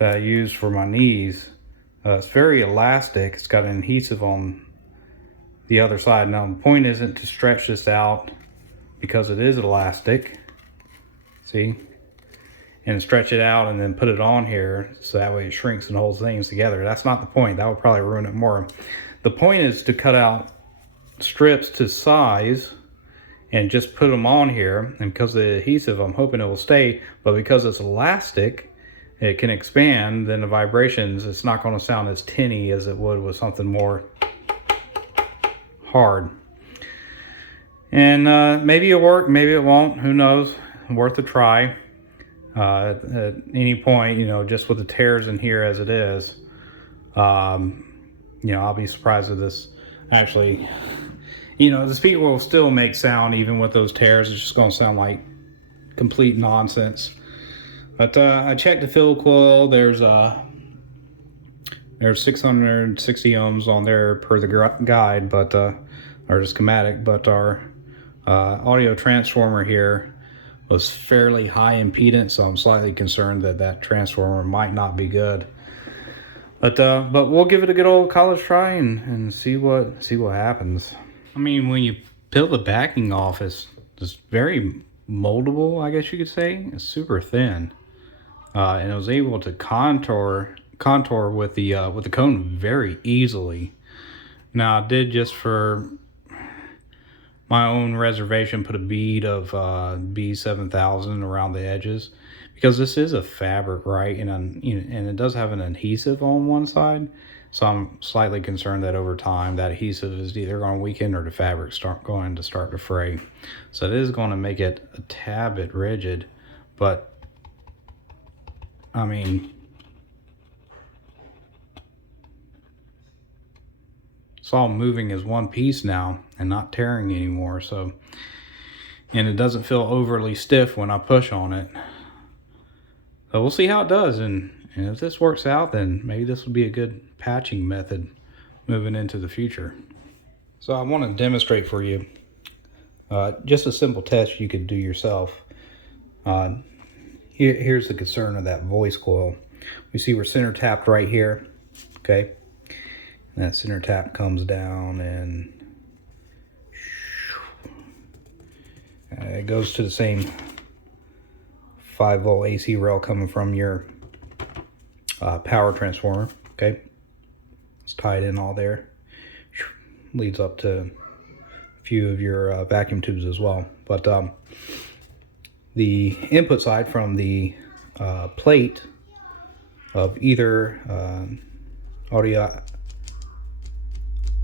I use for my knees. It's very elastic. It's got an adhesive on the other side. Now the point isn't to stretch this out because it is elastic. See? And stretch it out and then put it on here so that way it shrinks and holds things together. That's not the point. That would probably ruin it more. The point is to cut out strips to size and just put them on here, and because of the adhesive I'm hoping it will stay, but because it's elastic it can expand, then the vibrations, it's not going to sound as tinny as it would with something more hard. And maybe it'll work, maybe it won't, who knows. Worth a try. At any point, you know, just with the tears in here as it is, you know, I'll be surprised if this actually, you know, the speaker will still make sound even with those tears. It's just going to sound like complete nonsense. But I checked the fill coil. There's 660 ohms on there per the guide, but or the schematic. But our audio transformer here was fairly high impedance, so I'm slightly concerned that that transformer might not be good. But we'll give it a good old college try and see what happens. I mean, when you peel the backing off, it's very moldable, I guess you could say. It's super thin, and it was able to contour with the cone very easily. Now I did, just for my own reservation, put a bead of B7000 around the edges, because this is a fabric, right? And it does have an adhesive on one side, so I'm slightly concerned that over time that adhesive is either going to weaken or the fabric going to start to fray. So it is going to make it a tad bit rigid, but I mean, it's all moving as one piece now and not tearing anymore. So, and it doesn't feel overly stiff when I push on it. So we'll see how it does, and if this works out, then maybe this will be a good patching method moving into the future. So I want to demonstrate for you just a simple test you could do yourself. Here's the concern of that voice coil. We see we're center tapped right here, okay? And that center tap comes down and it goes to the same 5-volt AC rail coming from your power transformer, okay? It's tied in all there. Leads up to a few of your vacuum tubes as well. But the input side from the plate of either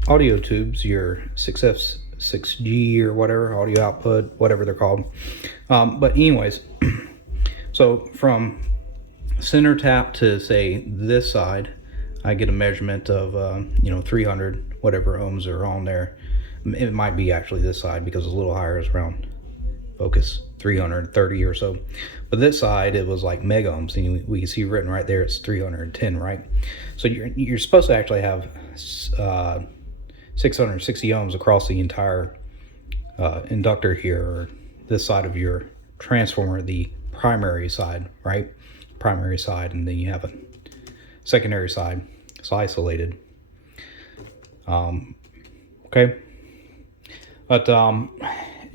audio tubes, your 6F, 6G or whatever, audio output, whatever they're called. But anyways, so from center tap to say this side, I get a measurement of 300 whatever ohms are on there. It might be actually this side because it's a little higher, it's around focus 330 or so. But this side it was like mega ohms, and we can see written right there it's 310, right? So you're supposed to actually have 660 ohms across the entire inductor here, or this side of your transformer, the primary side, right? Primary side, and then you have a secondary side. It's isolated. Okay, but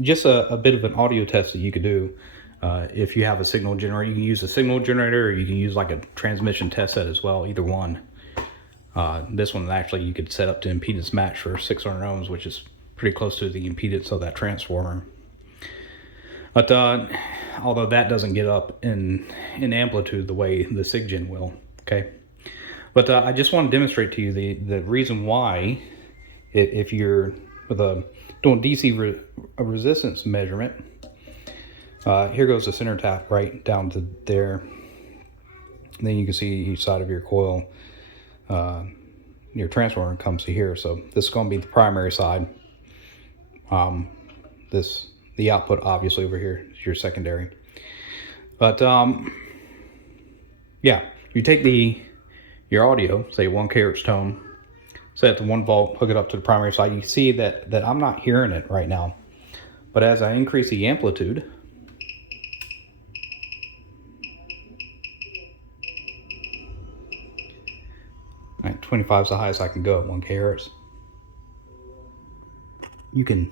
just a bit of an audio test that you could do if you have a signal generator. You can use a signal generator, or you can use like a transmission test set as well, either one. This one actually you could set up to impedance match for 600 ohms, which is pretty close to the impedance of that transformer. But although that doesn't get up in amplitude the way the SIGGEN will, okay? But I just want to demonstrate to you the reason why, if you're doing DC resistance measurement, here goes the center tap right down to there. And then you can see each side of your coil, your transformer comes to here. So this is going to be the primary side. The output obviously over here is your secondary. But yeah, you take your audio, say 1 kHz tone, set it to 1 volt, hook it up to the primary side. You see that I'm not hearing it right now. But as I increase the amplitude, right, 25 is the highest I can go at 1 kHz. You can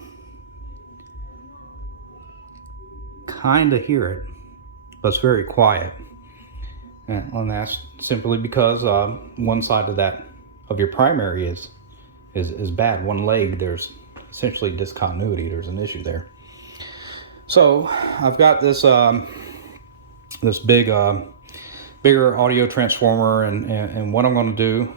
kind of hear it, but it's very quiet. And that's simply because one side of your primary is bad. One leg, there's essentially discontinuity. There's an issue there. So I've got this this bigger audio transformer, and what I'm going to do.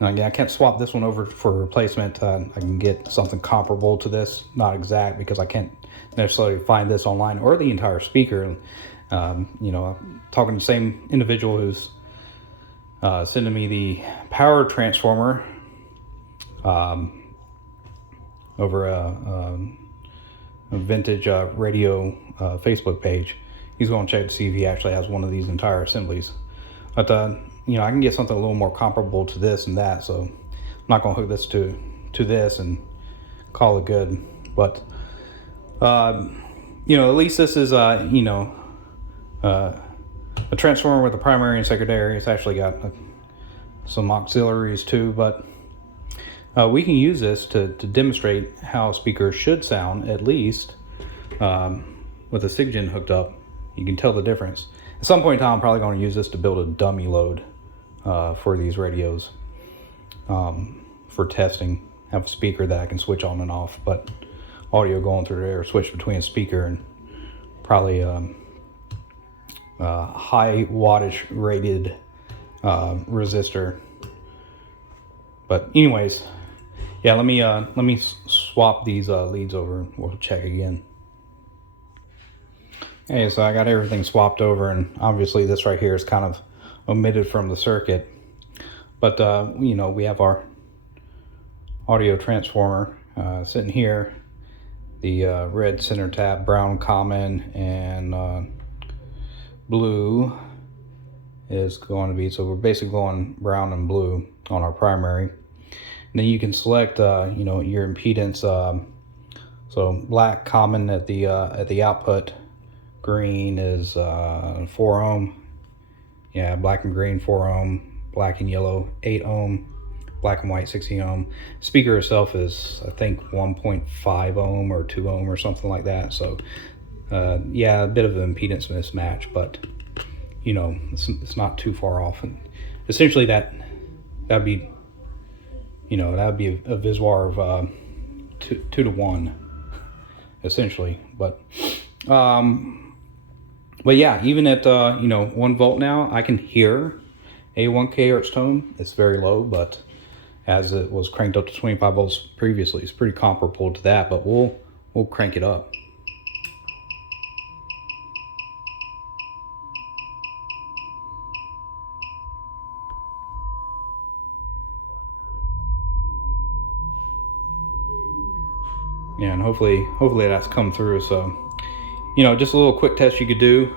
Now, again, I can't swap this one over for replacement. I can get something comparable to this, not exact, because I can't necessarily find this online or the entire speaker. Talking to the same individual who's sending me the power transformer over a vintage radio Facebook page. He's going to check to see if he actually has one of these entire assemblies. But I can get something a little more comparable to this and that, so I'm not going to hook this to this and call it good. But at least this is a transformer with a primary and secondary. It's actually got some auxiliaries too, but we can use this to demonstrate how a speaker should sound, at least with a SIGGEN hooked up. You can tell the difference. At some point in time, I'm probably going to use this to build a dummy load for these radios for testing. Have a speaker that I can switch on and off, but audio going through there, switch between a speaker and probably high wattage rated resistor. But anyways, yeah, let me swap these leads over and we'll check again. Okay, so I got everything swapped over, and obviously this right here is kind of omitted from the circuit, but we have our audio transformer sitting here. The red center tap, brown common, and blue is going to be, so we're basically going brown and blue on our primary. And then you can select you know, your impedance. So black common at the output, green is 4 ohm. Yeah, black and green 4 ohm, black and yellow 8 ohm, black and white 16 ohm. Speaker itself is, I think, 1.5 ohm or 2 ohm or something like that. So yeah, a bit of an impedance mismatch, but you know, it's not too far off. And essentially that'd be, you know, that would be a Viswar of 2 to 1 essentially. But yeah, even at you know, 1 volt now, I can hear a 1 kHz tone. It's very low, but as it was cranked up to 25 volts previously, it's pretty comparable to that. But we'll crank it up. Yeah, and hopefully that's come through. So, you know, just a little quick test you could do.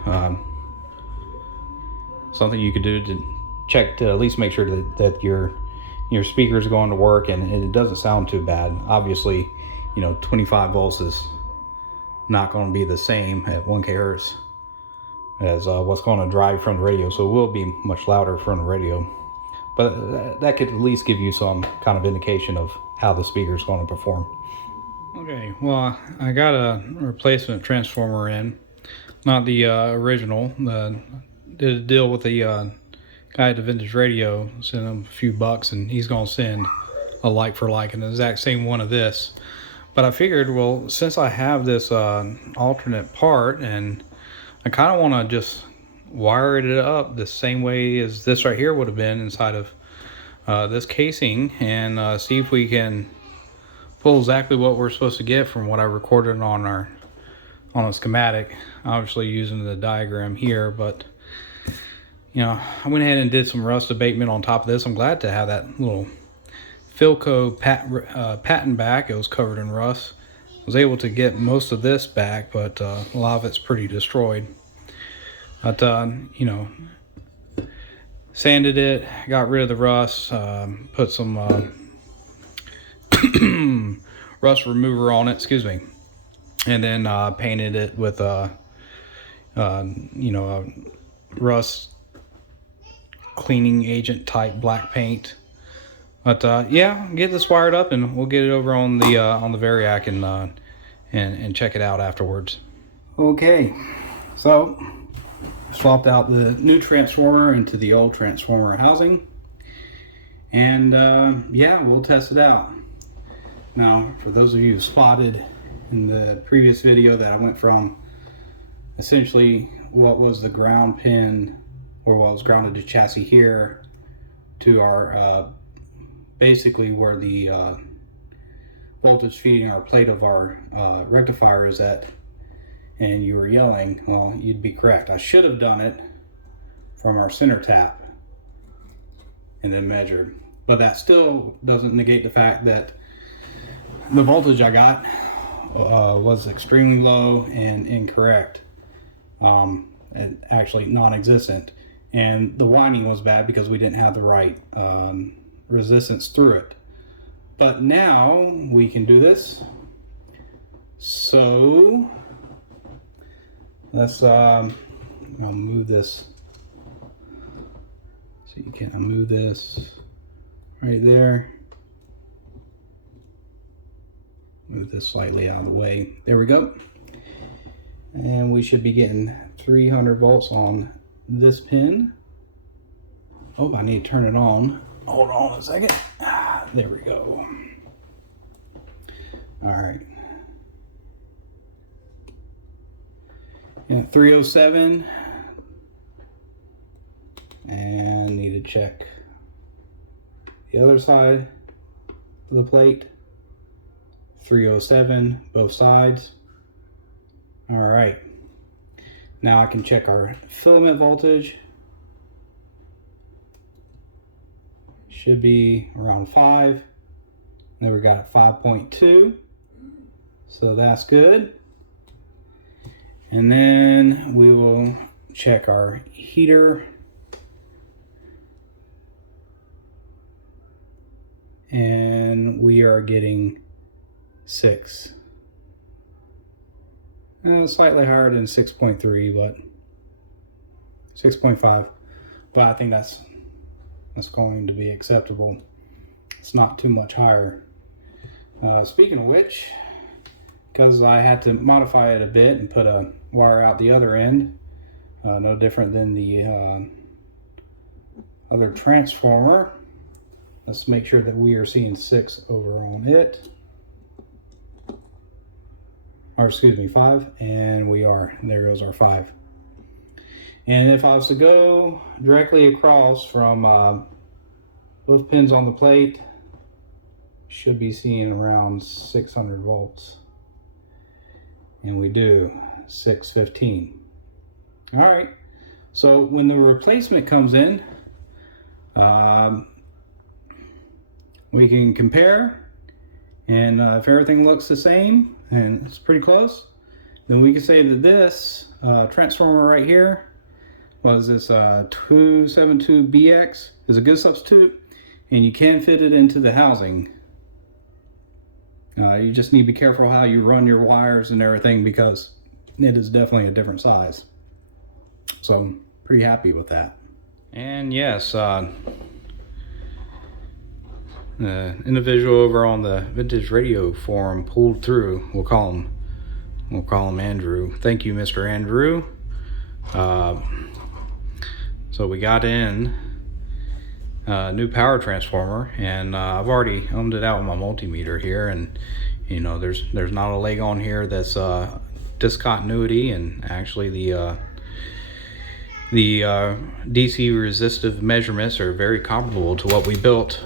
Something you could do to check, to at least make sure that your speaker is going to work and it doesn't sound too bad. Obviously, you know, 25 volts is not going to be the same at 1 kHz as what's going to drive from the radio, so it will be much louder from the radio. But that could at least give you some kind of indication of how the speaker is going to perform. Okay, well, I got a replacement transformer in, not the original. Did a deal with the guy at the vintage radio, sent him a few bucks, and he's gonna send a like for like, an exact same one of this. But I figured, well, since I have this alternate part, and I kind of want to just wire it up the same way as this right here would have been inside of this casing, and see if we can pull exactly what we're supposed to get from what I recorded on a schematic, obviously using the diagram here. But you know, I went ahead and did some rust abatement on top of this. I'm glad to have that little Philco patent back. It was covered in rust. I was able to get most of this back, but a lot of it's pretty destroyed. But you know, sanded it, got rid of the rust, put some rust remover on it, excuse me, and then painted it with you know, a rust cleaning agent type black paint. But yeah, get this wired up and we'll get it over on the Variac and check it out afterwards. Okay, so swapped out the new transformer into the old transformer housing, and yeah, we'll test it out. Now, for those of you who spotted in the previous video that I went from essentially what was the ground pin, or what was grounded to chassis here, to our basically where the voltage feeding our plate of our rectifier is at, and you were yelling, well, you'd be correct. I should have done it from our center tap and then measured, but that still doesn't negate the fact that the voltage I got was extremely low and incorrect, and actually non-existent. And the winding was bad because we didn't have the right resistance through it. But now we can do this. So let's I'll move this so you can move this right there. Move this slightly out of the way. There we go. And we should be getting 300 volts on this pin. Oh, I need to turn it on. Hold on a second. There we go. All right. Yeah, 307. And need to check the other side of the plate. 307, both sides. All right. Now I can check our filament voltage. Should be around 5. Then we got 5.2, so that's good. And then we will check our heater. And we are getting 6. Slightly higher than 6.3, but 6.5. But I think that's going to be acceptable. It's not too much higher. Speaking of which, because I had to modify it a bit and put a wire out the other end, no different than the other transformer. Let's make sure that we are seeing 6 over on it. Or excuse me, 5, and we are. There goes our 5. And if I was to go directly across from both pins on the plate, should be seeing around 600 volts. And we do 615. All right, so when the replacement comes in, we can compare, and if everything looks the same and it's pretty close, then we can say that this transformer right here was this 272BX is a good substitute, and you can fit it into the housing. You just need to be careful how you run your wires and everything, because it is definitely a different size. So I'm pretty happy with that. And yes, individual over on the Vintage Radio forum pulled through. We'll call him Andrew. Thank you, Mr. Andrew. So we got in a new power transformer, and I've already ohmed it out with my multimeter here, and you know there's not a leg on here that's discontinuity, and actually the DC resistive measurements are very comparable to what we built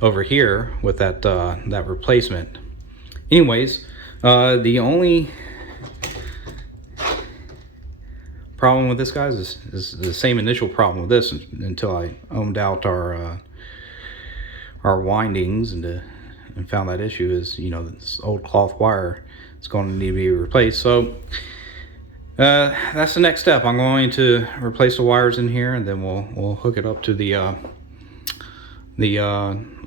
over here with that that replacement. Anyways, the only problem with this, guys, is the same initial problem with this until I ohmed out our windings and found that issue is, you know, this old cloth wire is going to need to be replaced. So that's the next step. I'm going to replace the wires in here, and then we'll hook it up to the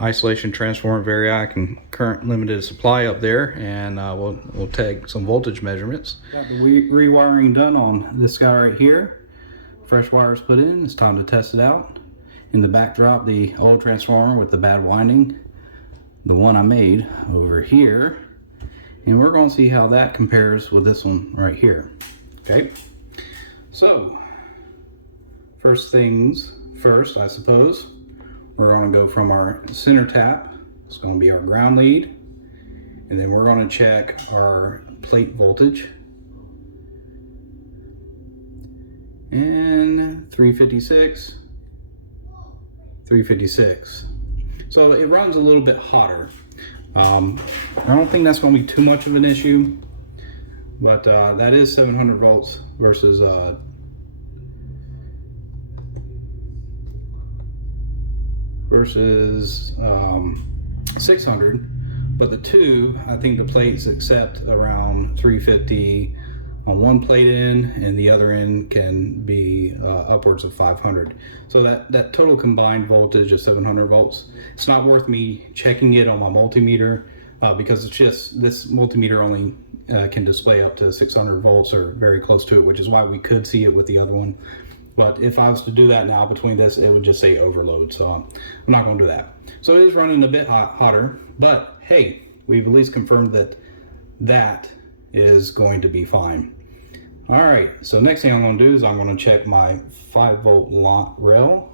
isolation transformer variac and current limited supply up there, and we'll take some voltage measurements. Got the rewiring done on this guy right here. Fresh wires put in. It's time to test it out. In the backdrop, the old transformer with the bad winding, the one I made over here, and we're going to see how that compares with this one right here. Okay, so first things first, I suppose. We're going to go from our center tap. It's going to be our ground lead, and then we're going to check our plate voltage, and 356, 356. So it runs a little bit hotter. I don't think that's going to be too much of an issue, but that is 700 volts versus 600, but the tube, I think the plates accept around 350 on one plate end, and the other end can be upwards of 500. So that total combined voltage is 700 volts. It's not worth me checking it on my multimeter because it's just, this multimeter only can display up to 600 volts or very close to it, which is why we could see it with the other one. But if I was to do that now between this, it would just say overload, so I'm not going to do that. So it is running a bit hotter, but hey, we've at least confirmed that that is going to be fine. All right, so next thing I'm going to do is I'm going to check my 5-volt rail.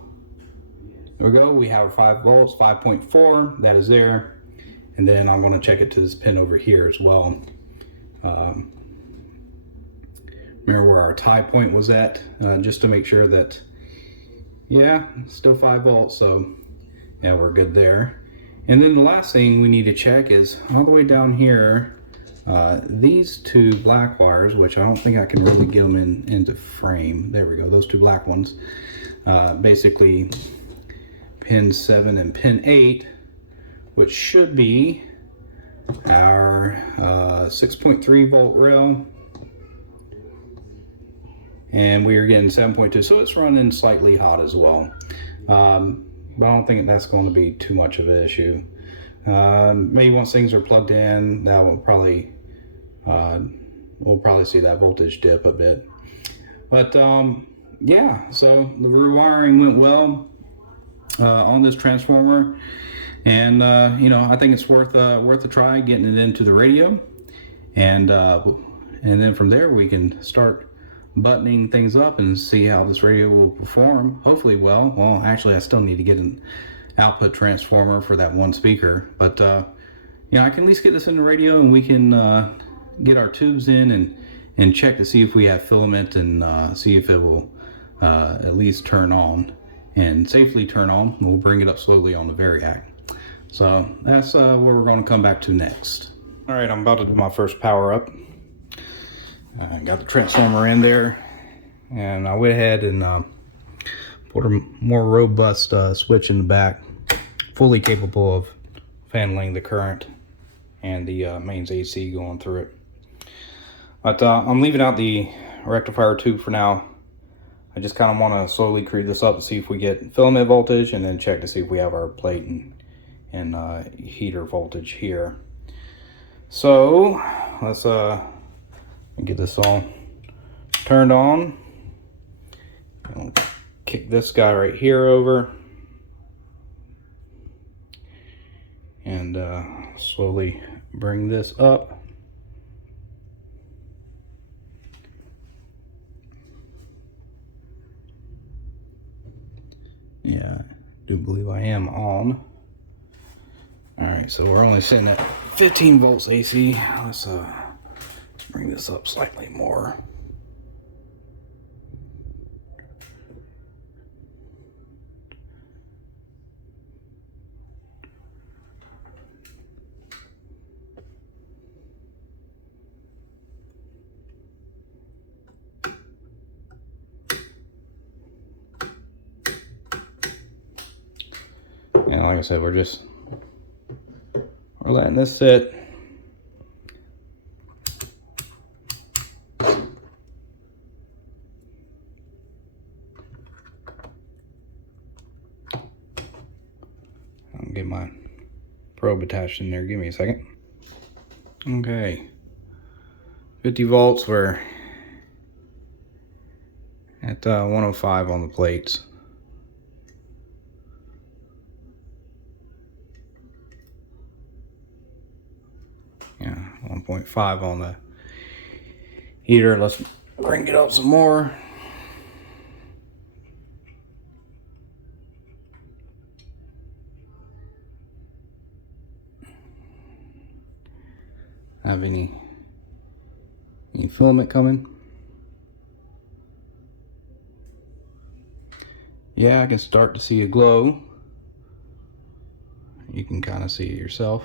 There we go, we have 5 volts, 5.4, that is there. And then I'm going to check it to this pin over here as well. Remember where our tie point was at, just to make sure that, yeah, still 5 volts, so yeah, we're good there. And then the last thing we need to check is all the way down here, these two black wires, which I don't think I can really get them into frame. There we go, those two black ones. Basically, pin 7 and pin 8, which should be our 6.3 volt rail, and we are getting 7.2, so it's running slightly hot as well. But I don't think that's going to be too much of an issue. Maybe once things are plugged in, that will probably we'll probably see that voltage dip a bit. But yeah, so the rewiring went well on this transformer, and you know, I think it's worth a try getting it into the radio, and then from there we can start buttoning things up and see how this radio will perform. Hopefully well. Well, actually I still need to get an output transformer for that one speaker, but you know, I can at least get this in the radio, and we can get our tubes in and check to see if we have filament, and see if it will at least turn on and safely turn on. We'll bring it up slowly on the variac. So that's where we're going to come back to next. All right, I'm about to do my first power up. I got the transformer in there, and I went ahead and put a more robust switch in the back, fully capable of handling the current and the mains AC going through it. But I'm leaving out the rectifier tube for now. I just kind of want to slowly creep this up to see if we get filament voltage, and then check to see if we have our plate and heater voltage here. So let's get this all turned on. I'll kick this guy right here over, and slowly bring this up. Yeah, I do believe I am on. Alright, so we're only sitting at 15 volts AC. Let's bring this up slightly more. And like I said, we're letting this sit. I'll get my probe attached in there. Give me a second. Okay, 50 volts. We're at 105 on the plates. Yeah, 1.5 on the heater. Let's crank it up some more. Have any filament coming? Yeah, I can start to see a glow. You can kind of see it yourself.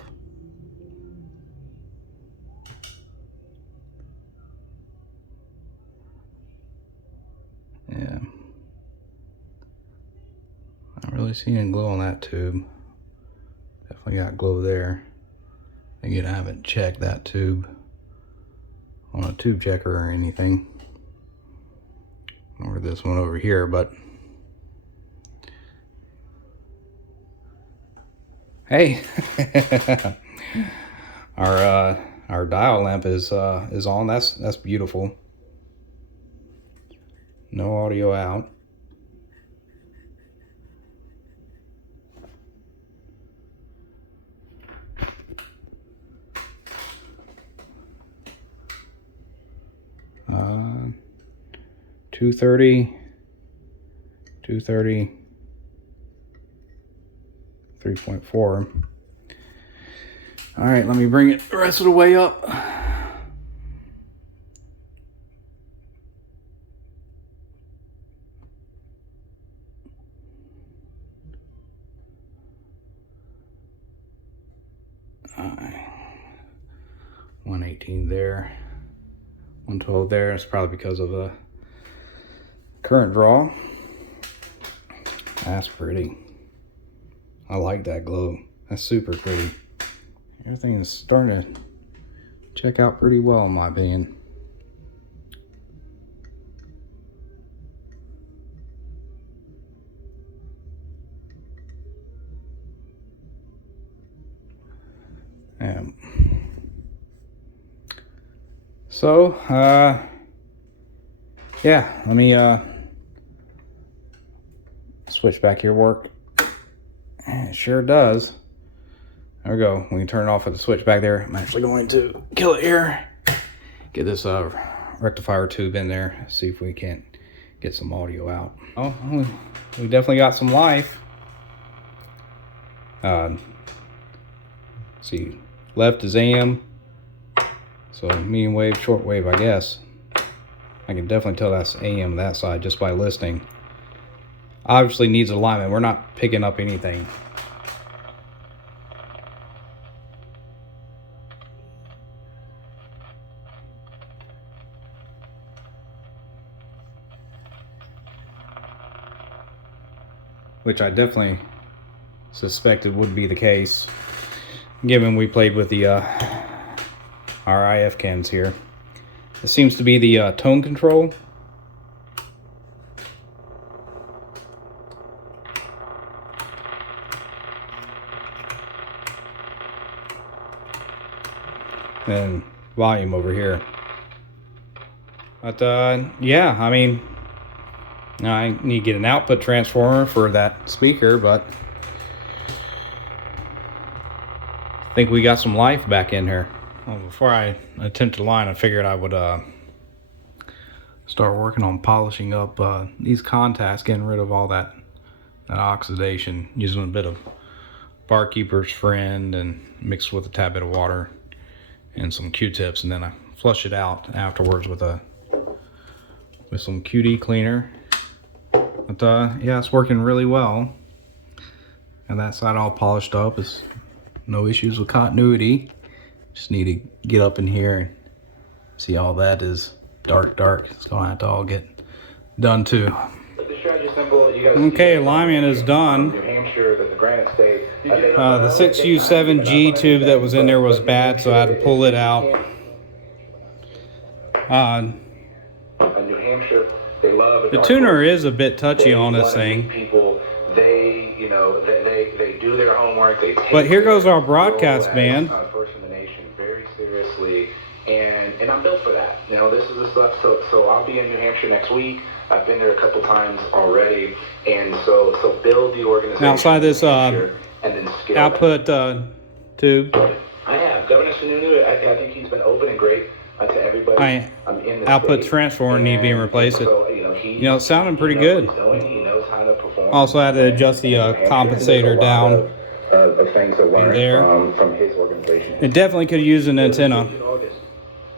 Yeah, not really seeing a glow on that tube. Definitely got glow there. Again, I haven't checked that tube on a tube checker or anything, or this one over here, but hey, our dial lamp is on. That's beautiful. No audio out. Uh, 230, 3.4. All right, let me bring it the rest of the way up. All right. 118 there, 112 there. It's probably because of the current draw. That's pretty. I like that glow. That's super pretty. Everything is starting to check out pretty well in my opinion. So, yeah, let me switch back here work. And it sure does. There we go. We can turn it off with the switch back there. I'm actually going to kill it here. Get this rectifier tube in there. See if we can't get some audio out. Oh, we definitely got some life. See, left is AM. So medium wave, short wave, I guess. I can definitely tell that's AM that side just by listening. Obviously needs alignment. We're not picking up anything. Which I definitely suspected would be the case, given we played with the our IF cans here. This seems to be the tone control. And volume over here. But yeah, I mean, I need to get an output transformer for that speaker, but I think we got some life back in here. Well, before I attempt to line, I figured I would start working on polishing up these contacts, getting rid of all that oxidation, using a bit of Barkeeper's Friend and mixed with a tad bit of water and some Q-tips, and then I flush it out afterwards with some QD cleaner. But yeah, it's working really well. And that side all polished up. Is no issues with continuity. Just need to get up in here and see all that is dark. It's gonna have to all get done too. Okay, alignment is done. The 6U7G tube that was in there was bad, so I had to pull it out. The tuner is a bit touchy on this thing. They do their homework. But here goes our broadcast band. First in the nation, very seriously, and I'm built for that. You know, this is the stuff. So I'll be in New Hampshire next week. I've been there a couple times already, and so build the organization. Outside this and then output tube. I have Governor Sununu. I think he's been open and great to everybody. Output transformer need being replaced. So, you know, it's sounding pretty good. He knows how to perform. Also had to adjust the compensator down. Of things that learned there. From his organization. It definitely could use an antenna.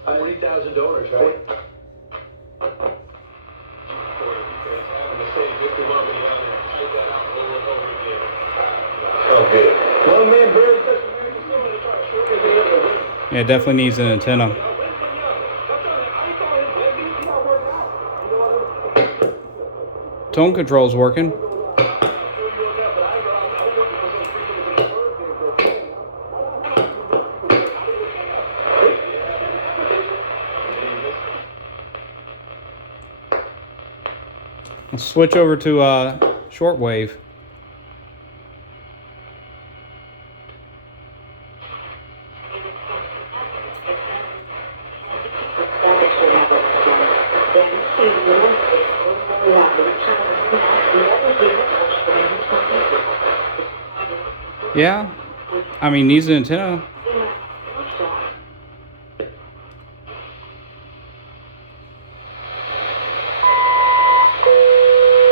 40,000 donors, right? Yeah, it definitely needs an antenna. Tone control's working. Let's switch over to shortwave. Yeah, I mean, needs an antenna.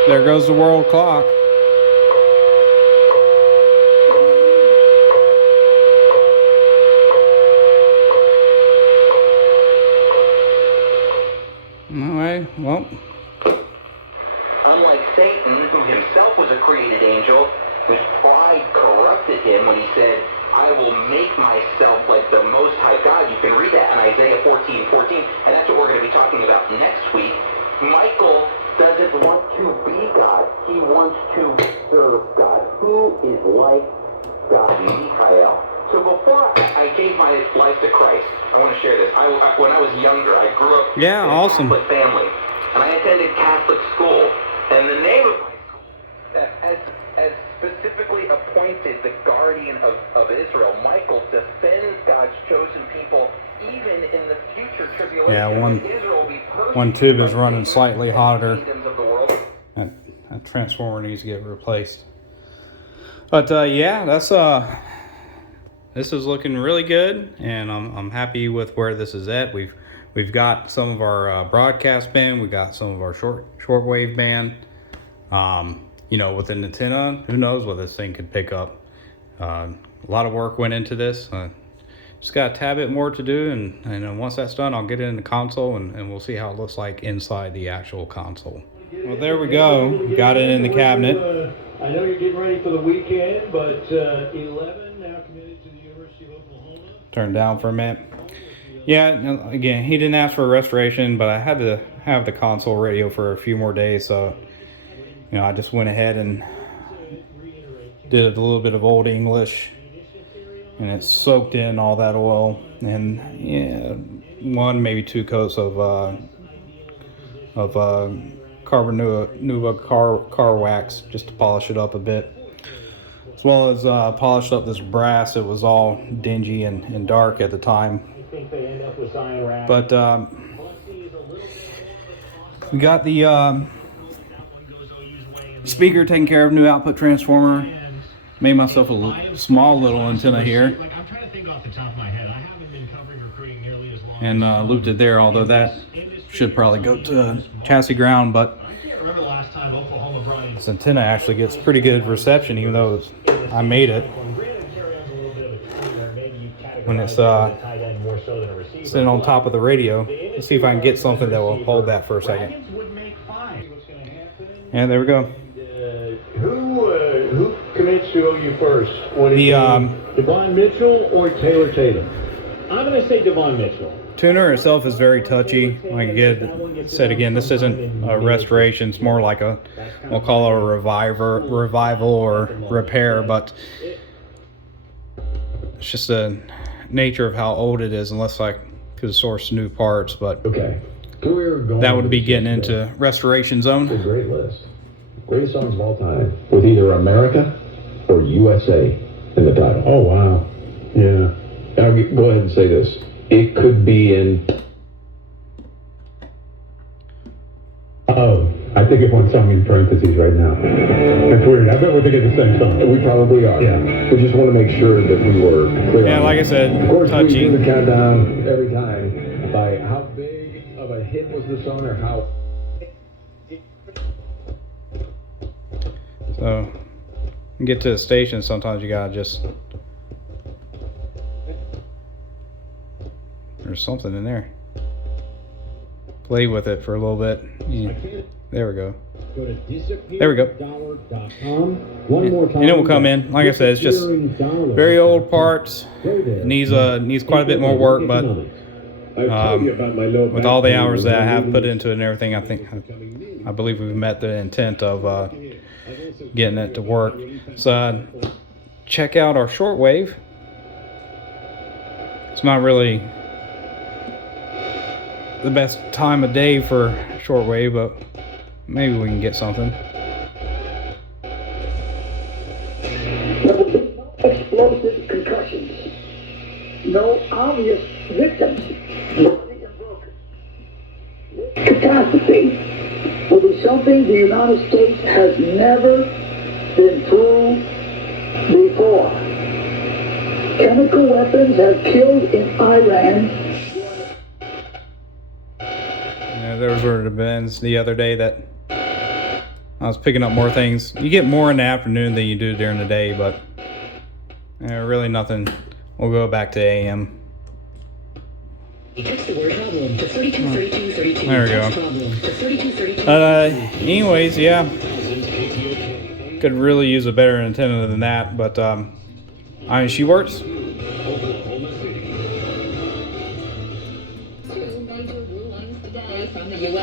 There goes the world clock. Alright, well. Unlike Satan, who himself was a created angel, whose pride corrupted him when he said, I will make myself like the Most High God. You can read that in Isaiah 14:14, and that's what we're going to be talking about next week. Michael doesn't want to be God. He wants to serve God. Who is like God, Mikhail. So before I gave my life to Christ, I want to share this. When I was younger, I grew up in a Catholic family, and I attended Catholic school. And the name of my school, as specifically appointed the guardian of Israel, Michael defends God's chosen people even in the future tribulation. Yeah, Israel will be one tube is running slightly hotter. kingdoms of the world. That transformer needs to get replaced. But yeah, that's this is looking really good, and I'm happy with where this is at. We've got some of our broadcast band, we got some of our shortwave band. You know, with an antenna, who knows what this thing could pick up. A lot of work went into this. Just got a tad bit more to do, and then once that's done, I'll get it in the console, and we'll see how it looks like inside the actual console. Well, there we go. Got it in the cabinet. I know you're getting ready for the weekend, but 11 now committed to the University of Oklahoma. Turn down for a minute. Yeah, again, he didn't ask for a restoration, but I had to have the console radio for a few more days, so you know, I just went ahead and did a little bit of Old English, and it soaked in all that oil, and yeah, one maybe two coats of carbon nuva car wax just to polish it up a bit, as well as polished up this brass. It was all dingy and dark at the time, but we got the speaker taken care of, new output transformer. Made myself a small little antenna here, and looped it there, although that should probably go to chassis ground, but this antenna actually gets pretty good reception, even though I made it. When it's sitting on top of the radio, let's see if I can get something that will hold that for a second. And there we go. Who commits to OU first? Devon Mitchell or Taylor Tatum? I'm going to say Devon Mitchell. Tuner itself is very touchy. Like I said again, this isn't a restoration. It's more like we'll call it a revival or repair, but it's just the nature of how old it is, unless I could source new parts. But okay, that would be getting into restoration zone. It's a great list. Greatest songs of all time, with either America or USA in the title. Oh, wow. Yeah. Now, go ahead and say this. It could be in... Oh, I think it wants song in parentheses right now. That's weird. I bet we're thinking the same song. We probably are. Yeah. We just want to make sure that we were clear. Yeah, like I said, of course, touchy. we do the countdown every time by how big of a hit was the song, or how... So, you get to the station, sometimes you gotta just... There's something in there. Play with it for a little bit. Yeah. There we go. There we go. And it will come in. Like I said, it's just very old parts. It needs quite a bit more work, but with all the hours that I have put into it and everything, I believe we've met the intent of getting it to work. So check out our shortwave. It's not really the best time of day for shortwave, but maybe we can get something. Explosive concussions. No obvious victims. Bloody and broken. Catastrophe will be something the United States has never been through before. Chemical weapons have killed in Iran. Yeah, those were the bins the other day that I was picking up more things. You get more in the afternoon than you do during the day, but really nothing. We'll go back to AM. Text the word problem to 323232. There we go. Problem to 3232. Anyways, yeah. Could really use a better antenna than that, but I mean, she works.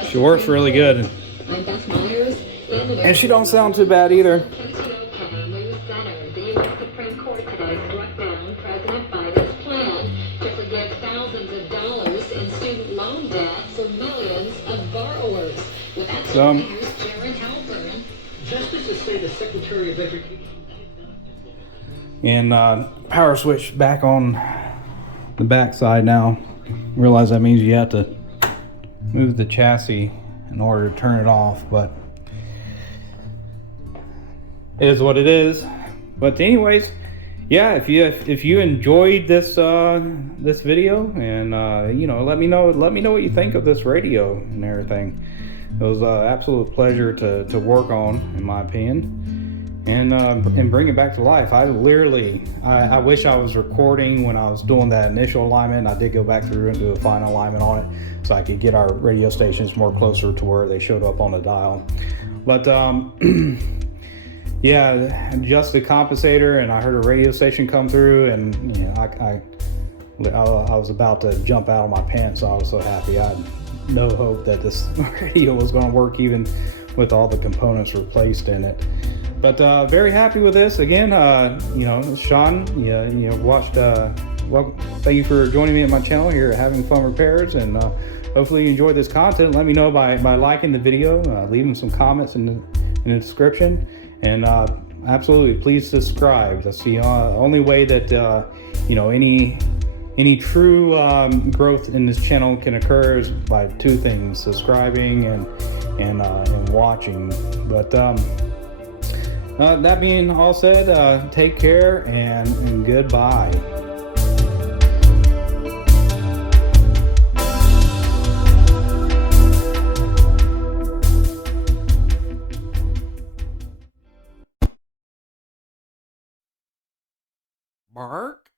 She works really good. And she don't sound too bad either. Justices say the Secretary of Education. And power switch back on the back side now. Realize that means you have to move the chassis in order to turn it off, but it is what it is. But anyways, yeah, if you enjoyed this this video, and you know, let me know what you think of this radio and everything. It was an absolute pleasure to work on, in my opinion, and bring it back to life. I wish I was recording when I was doing that initial alignment. I did go back through and do a final alignment on it, so I could get our radio stations more closer to where they showed up on the dial. But yeah, adjust the compensator, and I heard a radio station come through, and you know, I was about to jump out of my pants. I was so happy. I had no hope that this radio was going to work, even with all the components replaced in it. But very happy with this. Again, you know, Sean, you watched. Well, thank you for joining me at my channel here at Having Fun Repairs, and hopefully you enjoyed this content. Let me know by liking the video, leaving some comments in the description, and absolutely please subscribe. That's the only way that you know, any true growth in this channel can occur is by two things: subscribing and watching. But that being all said, take care and goodbye. Mark?